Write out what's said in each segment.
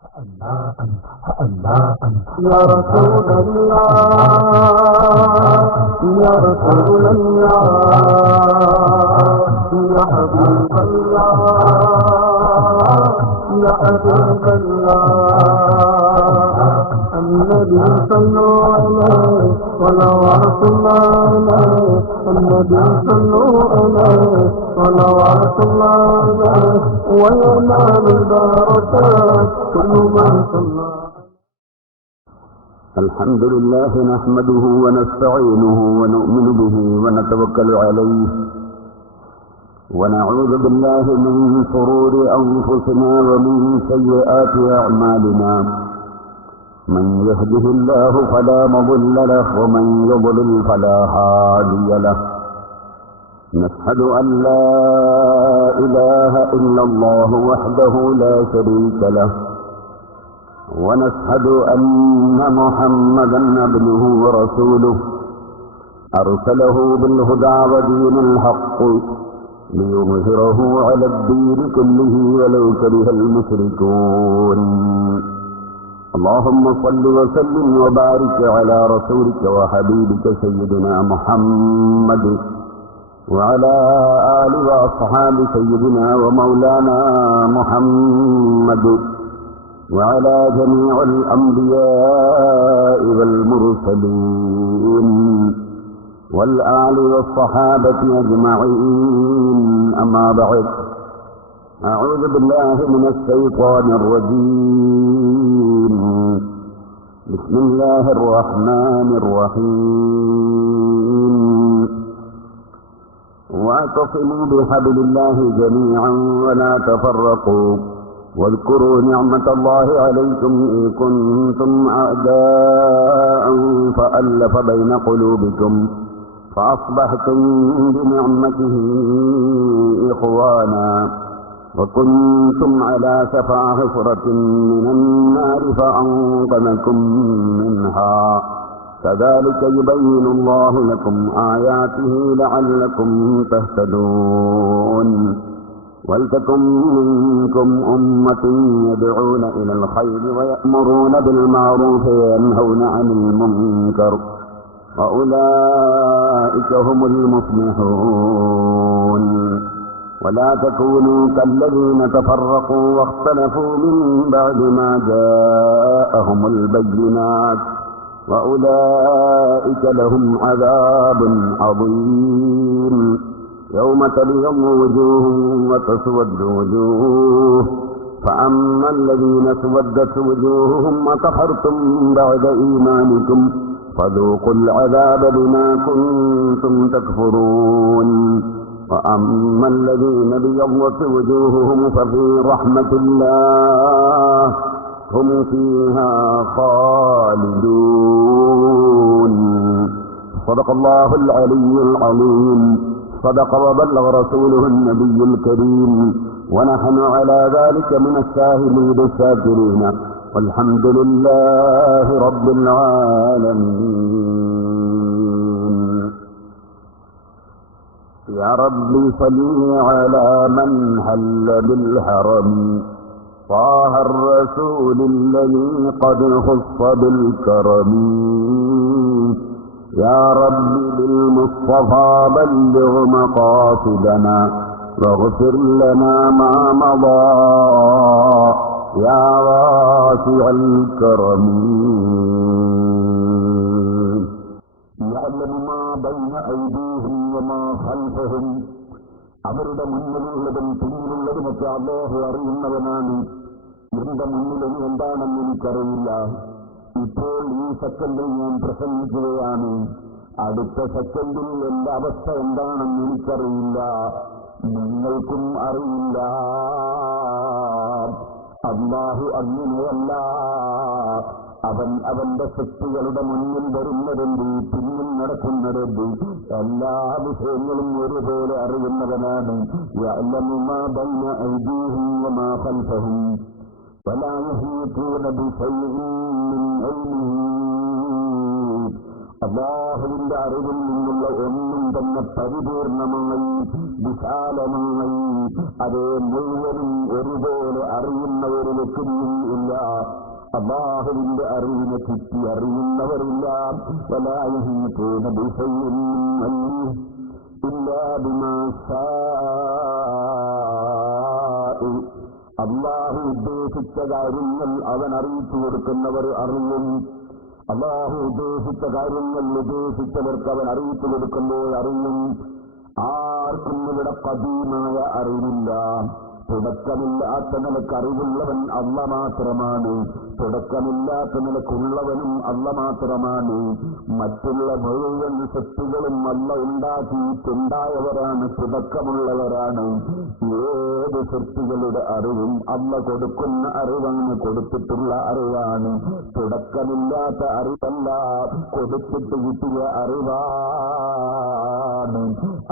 يا رسول الله يا رسول الله يا حبيب الله يا حبيب الله النبي صلوا عليه صلوات الله عليه النبي صلوا عليه صلوات الله عليه وينال البركات كل من صلى. الحمد لله نحمده ونستعينه ونؤمن به ونتوكل عليه ونعوذ بالله من شرور أنفسنا ومن سيئات أعمالنا من يهده الله فلا مضل له ومن يضلل فلا هادي له نشهد أن لا إله إلا الله وحده لا شريك له ونشهد أن محمدا عبده ورسوله أرسله بالهدى ودين الحق ليظهره على الدين كله ولو كره المشركون. اللهم صل وسلم وبارك على رسولك وحبيبك سيدنا محمد وعلى آل وأصحاب سيدنا ومولانا محمد وعلى جميع الأنبياء والمرسلين والآل والصحابة أجمعين. أما بعد، أعوذ بالله من الشيطان الرجيم. بسم الله الرحمن الرحيم. واعتصموا بحبل الله جميعا ولا تفرقوا واذكروا نعمة الله عليكم إذ كنتم أعداء فألف بين قلوبكم فأصبحتم بنعمته إخوانا وكنتم على شفا حفرة من النار فأنقذكم منها كذلك يبين الله لكم آياته لعلكم تهتدون. ولتكن منكم أمة يدعون إلى الخير ويأمرون بالمعروف وينهون عن المنكر وأولئك هم المفلحون. ولا تكونوا كالذين تفرقوا واختلفوا من بعد ما جاءهم البينات وأولئك لهم عذاب عظيم. يوم تبيض وجوه وتسود وجوه فأما الذين اسودت وجوههم وكفرتم بعد إيمانكم فذوقوا العذاب بما كنتم تكفرون. وأما الذين ابيضت وجوههم ففي رحمة الله هم فيها خالدون. صدق الله العلي العظيم. صدق وبلغ رسوله النبي الكريم ونحن على ذلك من الشاهدين الشاكرين والحمد لله رب العالمين. يا رب صل على من حل بالحرم طه الرسول الذي قد خص بالكرم. يا رب بالمصطفى بلغ مقاصدنا واغفر لنا ما مضى يا واسع الكرم. يعلم ما بين أيديهم وما خلفهم. അവരുടെ മുന്നിലുള്ളതും പിന്നിലുള്ളതുമൊക്കെ അല്ലാഹു അറിയുന്നവനാണ്. എന്റെ മുന്നിലും എന്താണെന്ന് എനിക്കറിയില്ല. ഇപ്പോൾ ഈ സെക്കൻഡിൽ ഞാൻ പ്രസംഗിക്കുകയാണ്. അടുത്ത സെക്കൻഡിൽ എന്റെ അവസ്ഥ എന്താണെന്ന് എനിക്കറിയില്ല, നിങ്ങൾക്കും അറിയില്ല. അല്ലാഹു അങ്ങനെയല്ല. അവൻ അവന്റെ സൃഷ്ടികളുടെ മുന്നിൽ വരുന്നതെന്ത്, പിന്നിൽ നടക്കുന്നതെന്ത്, എല്ലാ വിഷയങ്ങളും ഒരുപോലെ അറിയുന്നവനാണ്. യഅലമു മാ ബൈന അയ്ദീഹിം വമാ ഖൽഫഹും വലാ യഹീതൂന ബിശൈഇൻ മിൻ ഇൽമിഹി. അല്ലാഹുവിന്റെ അറിവിൽ നിന്നുള്ള ഒന്നും തന്നെ പരിപൂർണമായി വിശാലമായി അതേ മുഴുവനും ഒരുപോലെ പോലെ അറിയുന്ന ഒരു വ്യക്തിയും ഇല്ല. അല്ലാഹുവിന്റെ അറിവിനെ ചുറ്റി അറിയുന്നവരില്ല. വലാ യുഹീതൂന ബിശൈഇൻ മിൻ ഇല്ലാ ബിമാ ശാഅ. അല്ലാഹു ഉദ്ദേശിച്ച കാര്യങ്ങൾ അവൻ അറിയിച്ചു കൊടുക്കുന്നവർ അറിയും. അല്ലാഹു ഉദ്ദേശിച്ച കാര്യങ്ങൾ ഉദ്ദേശിച്ചവർക്ക് അവൻ അറിയിച്ചു കൊടുക്കുമ്പോൾ അറിയും. ആർക്കും ഇവിടെ ഖദീമായ അറിവില്ല. തുടക്കമില്ലാത്ത നിലക്ക് അറിവുള്ളവൻ അല്ല മാത്രമാണ്. തുടക്കമില്ലാത്ത നിലക്കുള്ളവനും അല്ല മാത്രമാണ്. മറ്റുള്ള മുഴുവൻ സൃഷ്ടികളും അല്ല ഉണ്ടാക്കിയിട്ടുണ്ടായവരാണ്, തുടക്കമുള്ളവരാണ്. ഏത് സൃഷ്ടികളുടെ അറിവും അല്ല കൊടുക്കുന്ന അറിവാണ്, കൊടുത്തിട്ടുള്ള അറിവാണ്. തുടക്കമില്ലാത്ത അറിവല്ല, കൊടുത്തിട്ട് കിട്ടിയ അറിവാണ്.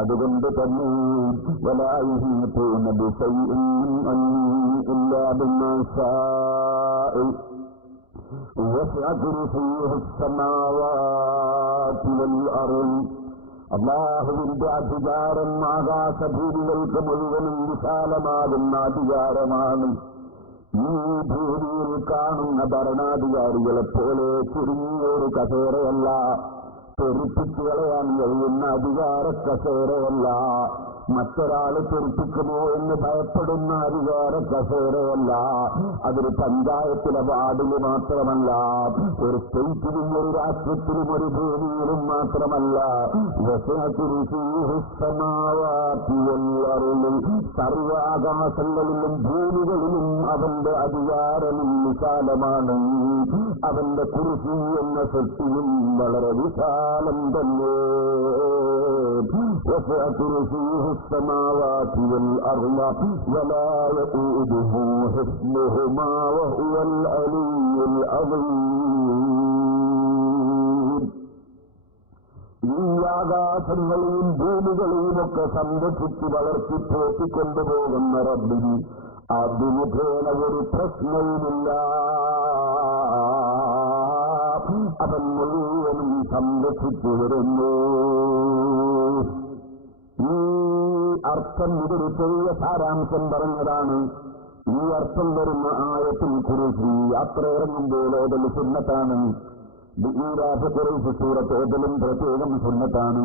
അതുകൊണ്ട് തന്നെ വലാ യുഹീതൂന ബിശൈഇൻ ഇല്ലാ ബിമാ ശാഅ വസിഅ കുർസിയ്യുഹു السماوات والأرض. അല്ലാഹുവിന്റെ അധികാരം ആകാശഭൂമികൾക്ക് മുഴുവനും വിശാലമാകുന്ന അധികാരമാണ്. ഈ ഭൂമിയിൽ കാണുന്ന ഭരണാധികാരികളെ പോലെ ചുരുങ്ങിയൊരു കസേരയല്ല, തെറിപ്പിച്ചു കളയാൻ കഴിയുന്ന അധികാര കസേരയല്ല, മറ്റൊരാള് തെറിപ്പിക്കുമോ എന്ന് ഭയപ്പെടുന്ന അധികാര കസേരയല്ല. അതൊരു പഞ്ചായത്തിലെ വാർഡില് മാത്രമല്ല, ഒരു സ്റ്റേറ്റിലും ഒരു രാഷ്ട്രത്തിലും ഒരു ഭൂമിയിലും മാത്രമല്ല. സർവ ആകാശങ്ങളിലും ഭൂമികളിലും അവന്റെ അധികാരവും വിശാലമാണ്. അവന്റെ കുർസി എന്ന സൃഷ്ടിയും വളരെ വിശാലം തന്നെ. السماوات والأرض ولا يؤوده حفظهما وهو العلي العظيم. ഈ ആകാശങ്ങളെയും ഭൂമികളെയുമൊക്കെ സംരക്ഷിച്ച് വളർത്തി പോറ്റിക്കൊണ്ടുപോകുന്ന റബ്ബിന് അതിമുഖേന ഒരു പ്രശ്നവുമില്ല. അവൻ മുഴുവനും സംരക്ഷിച്ചു വരുന്നു. ഈ അർത്ഥം ഇതൊരു ചെറിയ സാരാംശം പറഞ്ഞതാണ്. ഈ അർത്ഥം വരുന്ന ആയത്തിൽ കുറിച്ച് യാത്ര ഇറങ്ങുമ്പോൾ ഓതൽ സുന്നത്താണ്. കുറച്ച് സൂറത്ത് ഓതലും പ്രത്യേകം സുന്നത്താണ്.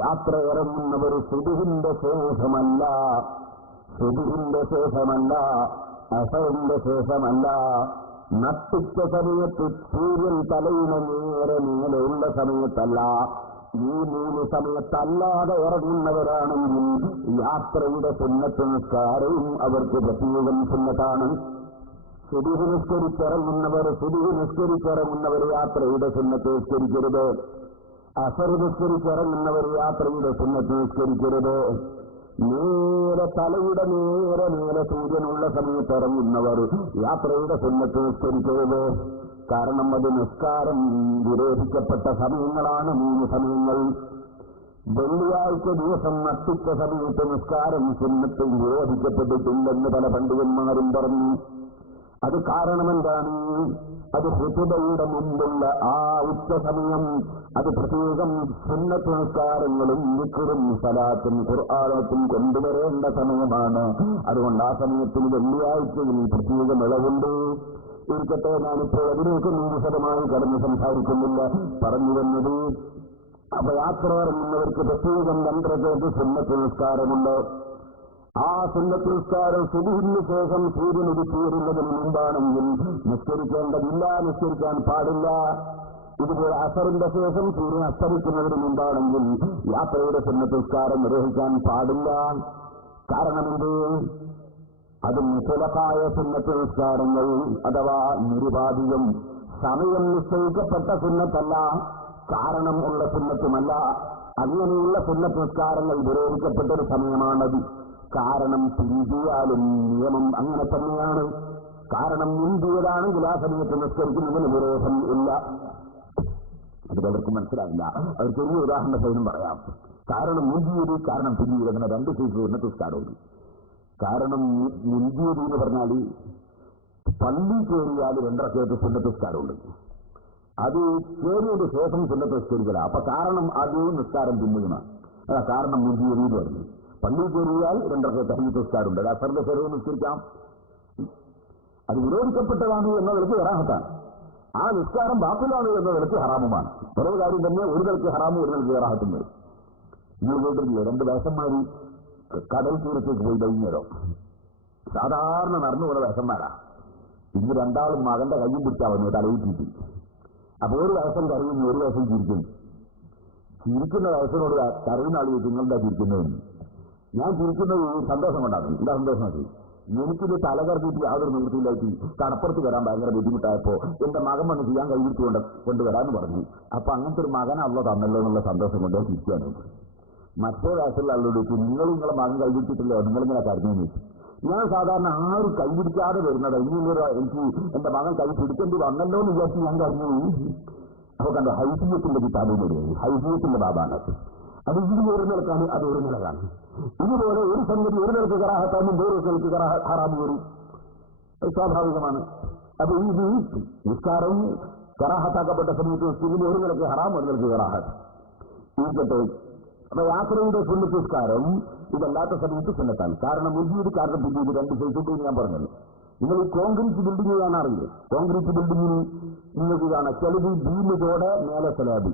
യാത്ര ഇറങ്ങുന്നവർ സുബഹിന്റെ ശേഷമല്ല, അസറിന്റെ ശേഷമല്ല, നട്ടുച്ച സമയത്ത് സൂര്യൻ തലയിന് നേരെ മേലെയുള്ള സമയത്തല്ല. ഈ 3 സമയത്തല്ലാതെ ഇറങ്ങുന്നവരാണെങ്കിൽ യാത്രയുടെ സുന്നത്ത് നിസ്കാരവും അവർക്ക് പ്രത്യേകം സുന്നത്താണ്. സുബഹി നിസ്കരിച്ചിറങ്ങുന്നവർ യാത്രയുടെ സുന്നത്ത് നിസ്കരിക്കരുത്. അസർ നിസ്കരിച്ചിറങ്ങുന്നവർ യാത്രയുടെ സുന്നത്ത് നിസ്കരിക്കരുത്. നേരെ തലയുടെ നേരെ സൂര്യനുള്ള സമയത്ത് ഇറങ്ങുന്നവർ യാത്രയുടെ സുന്നത്ത് നിസ്കരിക്കരുത്. കാരണം അത് നിസ്കാരം വിരോധിക്കപ്പെട്ട സമയങ്ങളാണ് 3 സമയങ്ങൾ. വെള്ളിയാഴ്ച ദിവസം നട്ടുച്ച സമയത്ത് നിസ്കാരം സുന്നത്ത് വിരോധിക്കപ്പെട്ടിട്ടില്ലെന്ന് പല പണ്ഡിതന്മാരും പറഞ്ഞു. അത് കാരണമെന്താണ്? അത് ഖുതുബയുടെ മുമ്പുള്ള ആ ഉച്ച സമയം, അത് പ്രത്യേകം സുന്നത്ത് നിസ്കാരങ്ങളും ദിക്റും സലാത്തും ഖുർആനും കൊണ്ടുവരേണ്ട സമയമാണ്. അതുകൊണ്ട് ആ സമയത്തിൽ വെള്ളിയാഴ്ചയിൽ പ്രത്യേകം ഇളവുണ്ട്. ഇരിക്കട്ടെ, ഞാനിപ്പോൾ അതിലേക്ക് 100% കടന്ന് സംസാരിക്കുന്നില്ല. പറഞ്ഞു വന്നത്, അപ്പൊ യാത്ര ഇറങ്ങുന്നവർക്ക് പ്രത്യേകം 2 റക്അത്ത് സുന്നത്ത് നിസ്കാരമുണ്ട്. ആ സുന്നത്ത് നിസ്കാരം സുബഹിന് ശേഷം സൂര്യൻ ഉദിച്ചുവരുന്നതിന് മുമ്പാണെങ്കിൽ നിസ്കരിക്കേണ്ടതില്ല, നിസ്കരിക്കാൻ പാടില്ല. ഇതുപോലെ അസറിന്റെ ശേഷം സൂര്യൻ അസ്തമിക്കുന്നതിന് മുമ്പാണെങ്കിൽ യാത്രയുടെ സുന്നത്ത് നിസ്കാരം നിർവഹിക്കാൻ പാടില്ല. കാരണമെന്ത്? അത് മുത്തലഖായ സുന്നത്ത് നിസ്കാരങ്ങൾ അഥവാ നിരുപാധികം സമയം നിശ്ചയിക്കപ്പെട്ട സുന്നത്തല്ല, കാരണം ഉള്ള സുന്നത്തുമല്ല. അങ്ങനെയുള്ള സുന്നത്ത് നിസ്കാരങ്ങൾ വിരോധിക്കപ്പെട്ടൊരു സമയമാണത്. കാരണം പിന്തിയാലും നിയമം അങ്ങനെ തന്നെയാണ്. കാരണം മുന്തിയതാണെങ്കിൽ ആ സമയത്ത് നിസ്കരിക്കുന്നതിന് വിരോധം ഇല്ല. അത് പലർക്കും മനസ്സിലാവില്ല. അത് ചെറിയ ഉദാഹരണ സൈന്യം പറയാം. കാരണം മുന്തിയത്, കാരണം പിന്നീട് അങ്ങനെ 2 സീറ്റ് സുന്നത്ത് നിസ്കാരമുണ്ട്. കാരണം മുന്തിയത് എന്ന് പറഞ്ഞാൽ പള്ളി കയറിയാൽ 2 റക്അത്ത് സുന്നത്ത് നിസ്കാരമുണ്ട്. അത് കയറിയത് ശേഷം സുന്നത്ത് നിസ്കരിക്കല. അപ്പൊ കാരണം അത് നിസ്കാരം പിന്നെയുമാണ്. അതാ കാരണം മുന്തിയത് പറഞ്ഞു. പള്ളി കയറിയാൽ 2 റക്അത്ത് സുന്നത്ത് നിസ്കാരമുണ്ട്. അത് അസറിന്റെ ശരീരം നിസ്കരിക്കാം. അത് വിരോധിക്കപ്പെട്ടതാണ് എന്ന നിലയ്ക്ക് കറാഹത്താണ്. ആ നിസ്കാരം ബാത്തിലാണ് എന്ന നിലയ്ക്ക് ഹറാമുമാണ്. ഓരോ കാര്യം തന്നെ ഒരു നിലയ്ക്ക് ഹറാമും ഒരു നിലയ്ക്ക് കറാഹത്തും വരും. നിങ്ങൾ കേട്ടിട്ടില്ലേ, 2 വേഷന്മാര് കടൽ തീരത്തേക്ക് പോയി വൈകുന്നേരം. സാധാരണ നടന്നുകൂടെ വേഷന്മാരാ. ഇന്ന് 2 മകന്റെ കയ്യും പിടിച്ചാ വന്നു തലയിട്ടിട്ട്. അപ്പൊ ഒരു വേഷം കരയുന്നു, ഒരു വേഷം ചിരിക്കുന്നു. ചിരിക്കുന്ന വേഷനോട് കരയുന്ന ആൾ നിങ്ങളുടെ ചിരിക്കുന്നതെന്ന്. ഞാൻ ചിരിക്കുന്നത് സന്തോഷം കൊണ്ടാണ്. എന്താ സന്തോഷം? എനിക്കിത് തല കറക്കിയിട്ട് യാതൊരു നിവൃത്തിയിലായിട്ട് കടപ്പുറത്ത് വരാൻ ഭയങ്കര ബുദ്ധിമുട്ടായപ്പോ എന്റെ മകൻ വന്ന് ചെയ്യാൻ കൈവിട്ട് കൊണ്ടുവരാന്ന് പറഞ്ഞു. അപ്പൊ അങ്ങനത്തെ ഒരു മകൻ അള്ള തന്നല്ലോ എന്നുള്ള സന്തോഷം കൊണ്ട് ചിരിക്കാണ്. മറ്റേ വയസ്സുള്ള ആളോട് ചോദിച്ചു, നിങ്ങളെ മകൻ കൈവിട്ടിട്ടില്ലോ, നിങ്ങളിങ്ങനെ കരഞ്ഞു ചോദിച്ചു. ഞാൻ സാധാരണ ആരും കൈപിടിക്കാതെ വരുന്നത് എനിക്ക് എന്റെ മകൻ കൈ പിടിക്കേണ്ടി വന്നല്ലോ എന്ന് വിചാരിച്ച് ഞാൻ കരഞ്ഞു. അപ്പൊ കണ്ടോ, ഹൈസിയത്തിന്റെ കിതാബിലൂടെ ഹൈസിയത്തിന്റെ ബാബാണ് അത്. ഇതിന് ഒരു നിലക്കാണ്, അത് ഒരു നിലക്കാണ്. ഇതുപോലെ ഒരു സംഗതി ഒരു നിലക്ക് കറാഹത്താനും വേറെ നിലക്ക് ഹറാമ് വരും, സ്വാഭാവികമാണ്. അപ്പൊ ഇത് നിസ്കാരം കറാഹത്താക്കപ്പെട്ട സമയത്ത് ഇതിന് ഒരു നിലക്ക് ഹറാം, ഒരു നിലക്ക് കറാഹത്ത് ഇരിക്കട്ടെ. അപ്പൊ യാത്രയുടെ സുന്നത്ത് നിസ്കാരം ഇതല്ലാത്ത സമയത്ത് സുന്നത്താണ്. കാരണം മുജീദ് കാരണം പിന്നീട് 2 സൈസുണ്ട് ഞാൻ പറഞ്ഞല്ലോ. നിങ്ങൾ കോൺക്രീറ്റ് ബിൽഡിംഗ് കാണാറില്ലേ? കോൺക്രീറ്റ് ബിൽഡിങ്ങിന് നിങ്ങൾക്ക് കാണാം ചിലത് ബീമിതോടെ മേലെ സ്ലാബ്,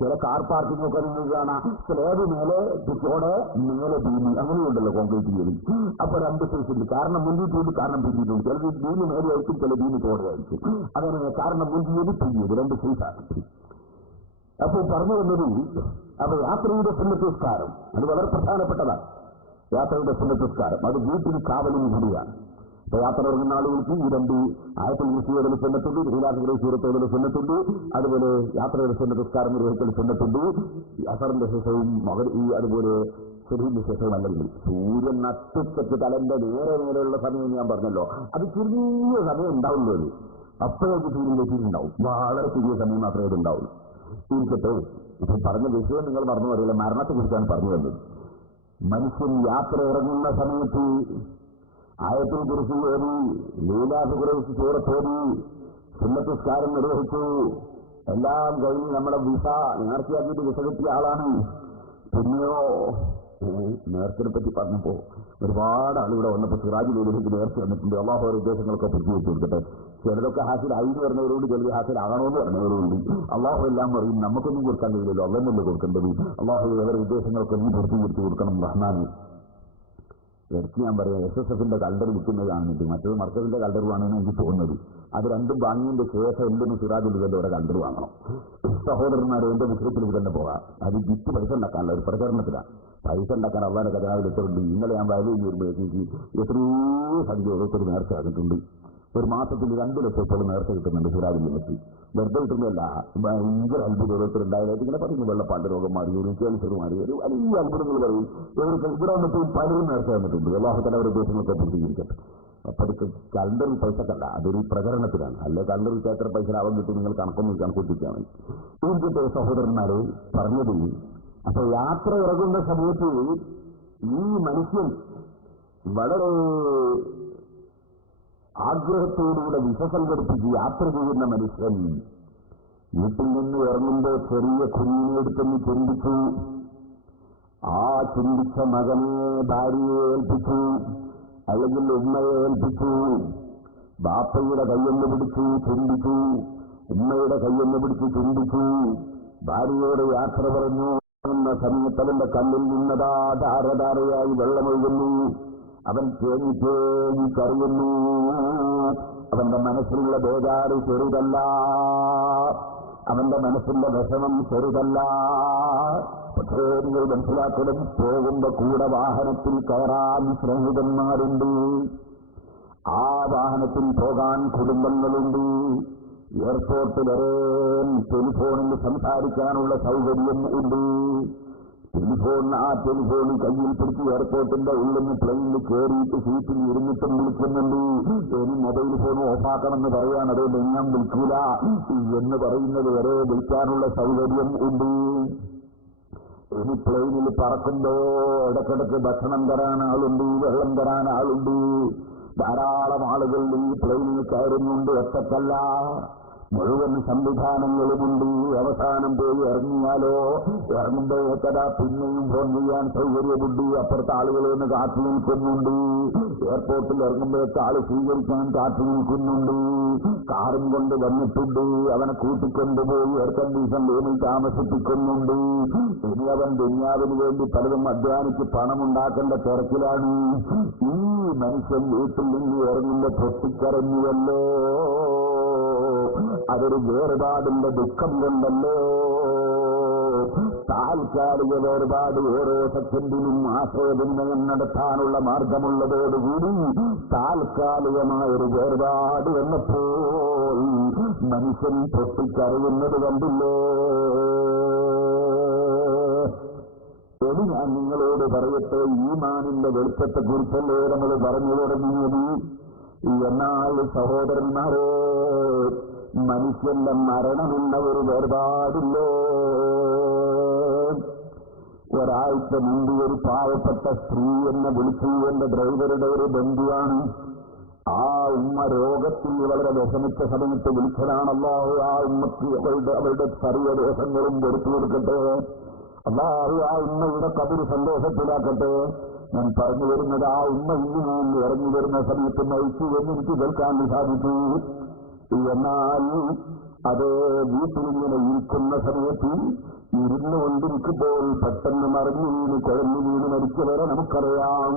ചില കാർ പാർക്കിംഗ് ഒക്കെ നിങ്ങൾക്ക് കാണാം സ്ലാബ് മേലെ ചോടെ മേലെ ബീമി, അങ്ങനെയുണ്ടല്ലോ കോൺക്രീറ്റ് ബിൽഡിംഗ്. അപ്പൊ 2 സൈസ് ഉണ്ട്. കാരണം മുൻകൂട്ടി കാരണം പിന്നീടുണ്ട്. ചിലത് ബീമി മേലെയായിരിക്കും, ചില ബീമി ചോടെയായിരിക്കും. അങ്ങനെ കാരണം മുൻകൂട്ടി പിന്നീട് 2 സൈസാണ്. അപ്പോൾ പറഞ്ഞു വന്നത്, അപ്പൊ യാത്രയുടെ സുന്നത്ത് നിസ്കാരം അത് വളരെ പ്രധാനപ്പെട്ടതാണ്. യാത്രയുടെ സുന്നത്ത് നിസ്കാരം അത് വീട്ടിൽ കാവലും കൂടിയാണ്. അപ്പൊ യാത്ര ഇറങ്ങുന്ന ആളുകൾക്ക് ഈ 2 ആയത്തുൽ കുർസിയുടെ സുന്നത്തുണ്ട്, ഇഖ്ലാസിന്റെ സൂറത്തുകളുടെ സുന്നത്തുണ്ട്. അതുപോലെ യാത്രയുടെ സുന്നത്ത് നിസ്കാരം നിർവഹിക്കൽ സുന്നത്തുണ്ട്. അസറിന്റെ ശേഷവും അതുപോലെ സുബഹിന്റെ ശേഷവും അല്ലെങ്കിൽ സൂര്യൻ നട്ടുച്ചക്ക് തലന്റെ നേരെയുള്ള സമയം ഞാൻ പറഞ്ഞല്ലോ, അത് ചെറിയ സമയം ഉണ്ടാവുള്ളൂ. അത് അപ്പോഴേക്ക് സൂര്യൻ വെച്ചിട്ടുണ്ടാവും. വളരെ ചെറിയ സമയം മാത്രമേ അത് ഉണ്ടാവുള്ളൂ. ഇരിക്കട്ടെ, ഇപ്പൊ പറഞ്ഞ വിഷയം നിങ്ങൾ മറന്നു പറയില്ല. മരണത്തെ കുറിച്ചാണ് പറഞ്ഞു വന്നത്. മനുഷ്യൻ യാത്ര ഇറങ്ങുന്ന സമയത്ത് ആയത്തുൽ കുർസി ഓതി, ലീലാഫ് ഖുറൈശ് സൂറത്ത് ഓതി, സുന്നത്ത് നിസ്കാരം നിർവഹിച്ചു. എല്ലാം കഴിഞ്ഞ് നമ്മുടെ വിസ നേർച്ചയാക്കിയിട്ട് വിസ കിട്ടിയ ആളാണ്. പിന്നെയോ നേർച്ചയെ പറ്റി പറഞ്ഞപ്പോ ഒരുപാട് ആളുകൂടെ വന്നപ്പോ സിറാജ് ലൂലിലേക്ക് നേർച്ച വന്നിട്ടുണ്ട്. അള്ളാഹു ഓരോ ഉദ്ദേശങ്ങളൊക്കെ പൂർത്തി വെച്ചു കൊടുക്കട്ടെ. ചിലരൊക്കെ ഹാസിൽ എന്ന് പറഞ്ഞവരോട് ചിലർ ഹാസിൽ ആകണമെന്ന് പറഞ്ഞവരോടുണ്ട്. അള്ളാഹു എല്ലാം പറയും, നമുക്കൊന്നും കൊടുക്കാൻ കഴിയില്ലല്ലോ, അല്ലെന്നല്ലേ കൊടുക്കേണ്ടത്. അള്ളാഹു അവരുടെ ഉദ്ദേശങ്ങളൊക്കെ നീ പൂർത്തീകരിച്ചു കൊടുക്കണം റഹ്മാന്. ഇടയ്ക്ക് ഞാൻ പറയാം, SSFന്റെ കലണ്ടർ വിൽക്കുന്നത് കാണുന്നുണ്ട്, മറ്റൊരു മർക്കസിന്റെ കലണ്ടറുവാണെന്ന് എനിക്ക് തോന്നുന്നത്. അത് 2 വാങ്ങിയതിന്റെ ശേഷം എന്തെന്ന് സിറാജുൽ ഇവിടെ കലണ്ടർ വാങ്ങണം. സഹോദരന്മാരെ എന്റെ വിഷയത്തിൽ തന്നെ പോകാം. അത് വിറ്റ് പൈസ ഉണ്ടാക്കാനുള്ള ഒരു പ്രചരണത്തിലാണ്. പൈസ ഉണ്ടാക്കാൻ അവരുടെ ഖജനാവിലിട്ടുണ്ട്. ഇന്നലെ ഞാൻ വയലിൽ വരുമ്പോഴേക്ക് എത്രയോ സംഖ്യ ഓരോരുത്തർ നേർച്ച ആക്കിയിട്ടുണ്ട്. ഒരു മാസത്തിൽ 2 ലക്ഷത്തോളം നേർച്ച കിട്ടുന്നുണ്ട് സിറാജുൽ. വെറുതെ കിട്ടുന്നതല്ല, ഭയങ്കര അത്ഭുതം ഓരോരുത്തരുണ്ടായതായിട്ട് ഇങ്ങനെ പറയുന്നു. വെള്ളപ്പാണ്ട് രോഗന്മാർ, ക്യാൻസറുമാർ, ഒരു വലിയ അത്ഭുതങ്ങൾ പറയും. ഇവിടെ വന്നിട്ട് പലരും നേർച്ച വന്നിട്ടുണ്ട്. അല്ലാഹുതആല അവരുടെ ഉദ്ദേശങ്ങളൊക്കെ പൂർത്തീകരിക്കട്ടെ. അപ്പൊ അത് കലണ്ടറിൽ പൈസക്കല്ല, അതൊരു പ്രചരണത്തിലാണ്. അല്ലെ കലണ്ടറിൽ എത്ര പൈസ ലാഭം കിട്ടും നിങ്ങൾ കണക്കൊന്നും കണക്കൂട്ടിക്കാൻ വേണ്ടി. ഇതിന്റെ സഹോദരന്മാരെ പറഞ്ഞതിൽ, അപ്പൊ യാത്ര ഇറങ്ങുന്ന സമയത്ത് ഈ മനുഷ്യൻ വളരെ ആഗ്രഹത്തോടുകൂടെ വിസസങ്കടിപ്പിച്ച് യാത്ര ചെയ്യുന്ന മനുഷ്യൻ വീട്ടിൽ നിന്ന് ഇറങ്ങുമ്പോൾ ചെറിയ കുഞ്ഞിനെടുത്തൊന്ന് ചിന്തിച്ചു. ആ ചിന്തിച്ച മകനെ ഭാര്യയെ ഏൽപ്പിച്ചു, അല്ലെങ്കിൽ ഉമ്മയെ ഏൽപ്പിച്ചു. ബാപ്പയുടെ കയ്യൊന്ന് പിടിച്ചു ചിന്തിച്ചു, ഉമ്മയുടെ കയ്യൊന്ന് പിടിച്ച് ചിന്തിച്ചു. ഭാര്യയോട് യാത്ര പറഞ്ഞു. എന്ന സമയത്ത് അവന്റെ കണ്ണിൽ നിന്നതാ ധാരധാരയായി വെള്ളമൊഴുകുന്നു. അവൻ തേങ്ങി തേങ്ങി കരയുന്നു. അവന്റെ മനസ്സിലുള്ള ബേജാറ് ചെറുതല്ല, അവന്റെ മനസ്സിന്റെ വിഷമം ചെറുതല്ല. പക്ഷേ നിങ്ങൾ മനസ്സിലാക്കണം, പോകുമ്പോ കൂടെ വാഹനത്തിൽ കയറാൻ സ്നേഹിതന്മാരുണ്ട്, ആ വാഹനത്തിൽ പോകാൻ കുടുംബങ്ങളുണ്ട്. എയർപോർട്ട് വരെ ടെലിഫോണിൽ സംസാരിക്കാനുള്ള സൗകര്യം ഉണ്ട്. ആ ടെലിഫോൺ കയ്യിൽ പിടിച്ച് എയർപോർട്ടിന്റെ ഉള്ളിൽ നിന്ന് പ്ലെയിനിൽ കയറിയിട്ട് സീറ്റിൽ ഇരുന്നിട്ടും വിളിക്കുന്നുണ്ട്. ഇനി മൊബൈൽ ഫോൺ ഓഫാക്കണമെന്ന് പറയാൻ, അതുകൊണ്ട് ഞാൻ വിളിക്കൂല എന്ന് പറയുന്നത് വരെ വിളിക്കാനുള്ള സൗകര്യം ഉണ്ട്. ഇനി പ്ലെയിനിൽ പറക്കുമ്പോ ഇടക്കിടക്ക് ഭക്ഷണം തരാൻ ആളുണ്ട്, വെള്ളം തരാൻ ആളുണ്ട്. ധാരാളം ആളുകൾ ഈ പ്ലെയിനിൽ കയറുന്നുണ്ട്. ഒറ്റക്കല്ല, മുഴുവൻ സംവിധാനങ്ങളുമുണ്ട്. അവസാനം പോയി ഇറങ്ങിയാലോ ഇറങ്ങുമ്പോഴേക്കതാ പിന്നെയും ഫോൺ ചെയ്യാൻ സൗകര്യമുണ്ട്. അപ്പുറത്തെ ആളുകളൊന്ന് കാത്തു നിൽക്കുന്നുണ്ട്. എയർപോർട്ടിൽ ഇറങ്ങുമ്പോഴേക്ക് ആള് സ്വീകരിക്കാൻ കാത്തു നിൽക്കുന്നുണ്ട്. കാറും കൊണ്ട് വന്നിട്ടുണ്ട്. അവനെ കൂട്ടിക്കൊണ്ടുപോയി എയർ കണ്ടീഷൻ റൂമിൽ താമസിപ്പിക്കുന്നുണ്ട്. ഇനി അവൻ ദുനിയാവിന് വേണ്ടി പലതും അധ്വാനിച്ച് പണമുണ്ടാക്കേണ്ട തിരക്കിലാണ്. ഈ മനുഷ്യൻ വീട്ടിൽ നിന്ന് ഇറങ്ങുമ്പോൾ പൊട്ടിക്കരഞ്ഞുവല്ലോ. അതൊരു വേർപാടിന്റെ ദുഃഖം കൊണ്ടല്ലോ. താൽക്കാലിക വേർപാട് ഓരോ സെക്കൻഡിനും ആശയവിനിമയം നടത്താനുള്ള മാർഗമുള്ളതോടുകൂടി താൽക്കാലികമായൊരു വേർപാട് വന്നപ്പോൾ മനുഷ്യൻ പൊട്ടിക്കറിയുന്നത് കണ്ടില്ലേ. ഇനി ഞാൻ നിങ്ങളോട് പറയട്ടെ, ഈമാനിന്റെ വെളിച്ചത്തെക്കുറിച്ചല്ലേ നമ്മൾ പറഞ്ഞു തുടങ്ങിയത്. എന്നാൽ സഹോദരന്മാരെ, മനുഷ്യന്റെ മരണമെന്ന ഒരു വേർപാടില്ലോ. ഒരാഴ്ച മുമ്പ് ഒരു പാവപ്പെട്ട സ്ത്രീ എന്നെ വിളിച്ചു. എന്റെ ഡ്രൈവറുടെ ഒരു ബന്ധുവാണ്. ആ ഉമ്മ രോഗത്തിൽ വളരെ വിഷമിച്ച സമയത്ത് വിളിച്ചതാണല്ലോ. ആ ഉമ്മക്ക് അവരുടെ സർവ്വദോഷങ്ങളും വെറുത്തു കൊടുക്കട്ടെ. അല്ലാഹു ആ ഉമ്മയുടെ കബറ് സന്തോഷത്തിലാക്കട്ടെ. ഞാൻ പറഞ്ഞു വരുന്നത്, ആ ഉമ്മ ഇന്ന് ഇറങ്ങി വരുന്ന സമയത്ത് മരിച്ചു എന്ന് എനിക്ക് കേൾക്കാൻ സാധിച്ചു. എന്നാൽ അത് വീട്ടിലിങ്ങനെ ഇരിക്കുന്ന സമയത്ത് ഇരുന്നുകൊണ്ടിരിക്കുമ്പോൾ പെട്ടെന്ന് മറിഞ്ഞു വീണ് കുഴഞ്ഞു വീണ് മരിച്ചവരെ നമുക്കറിയാം.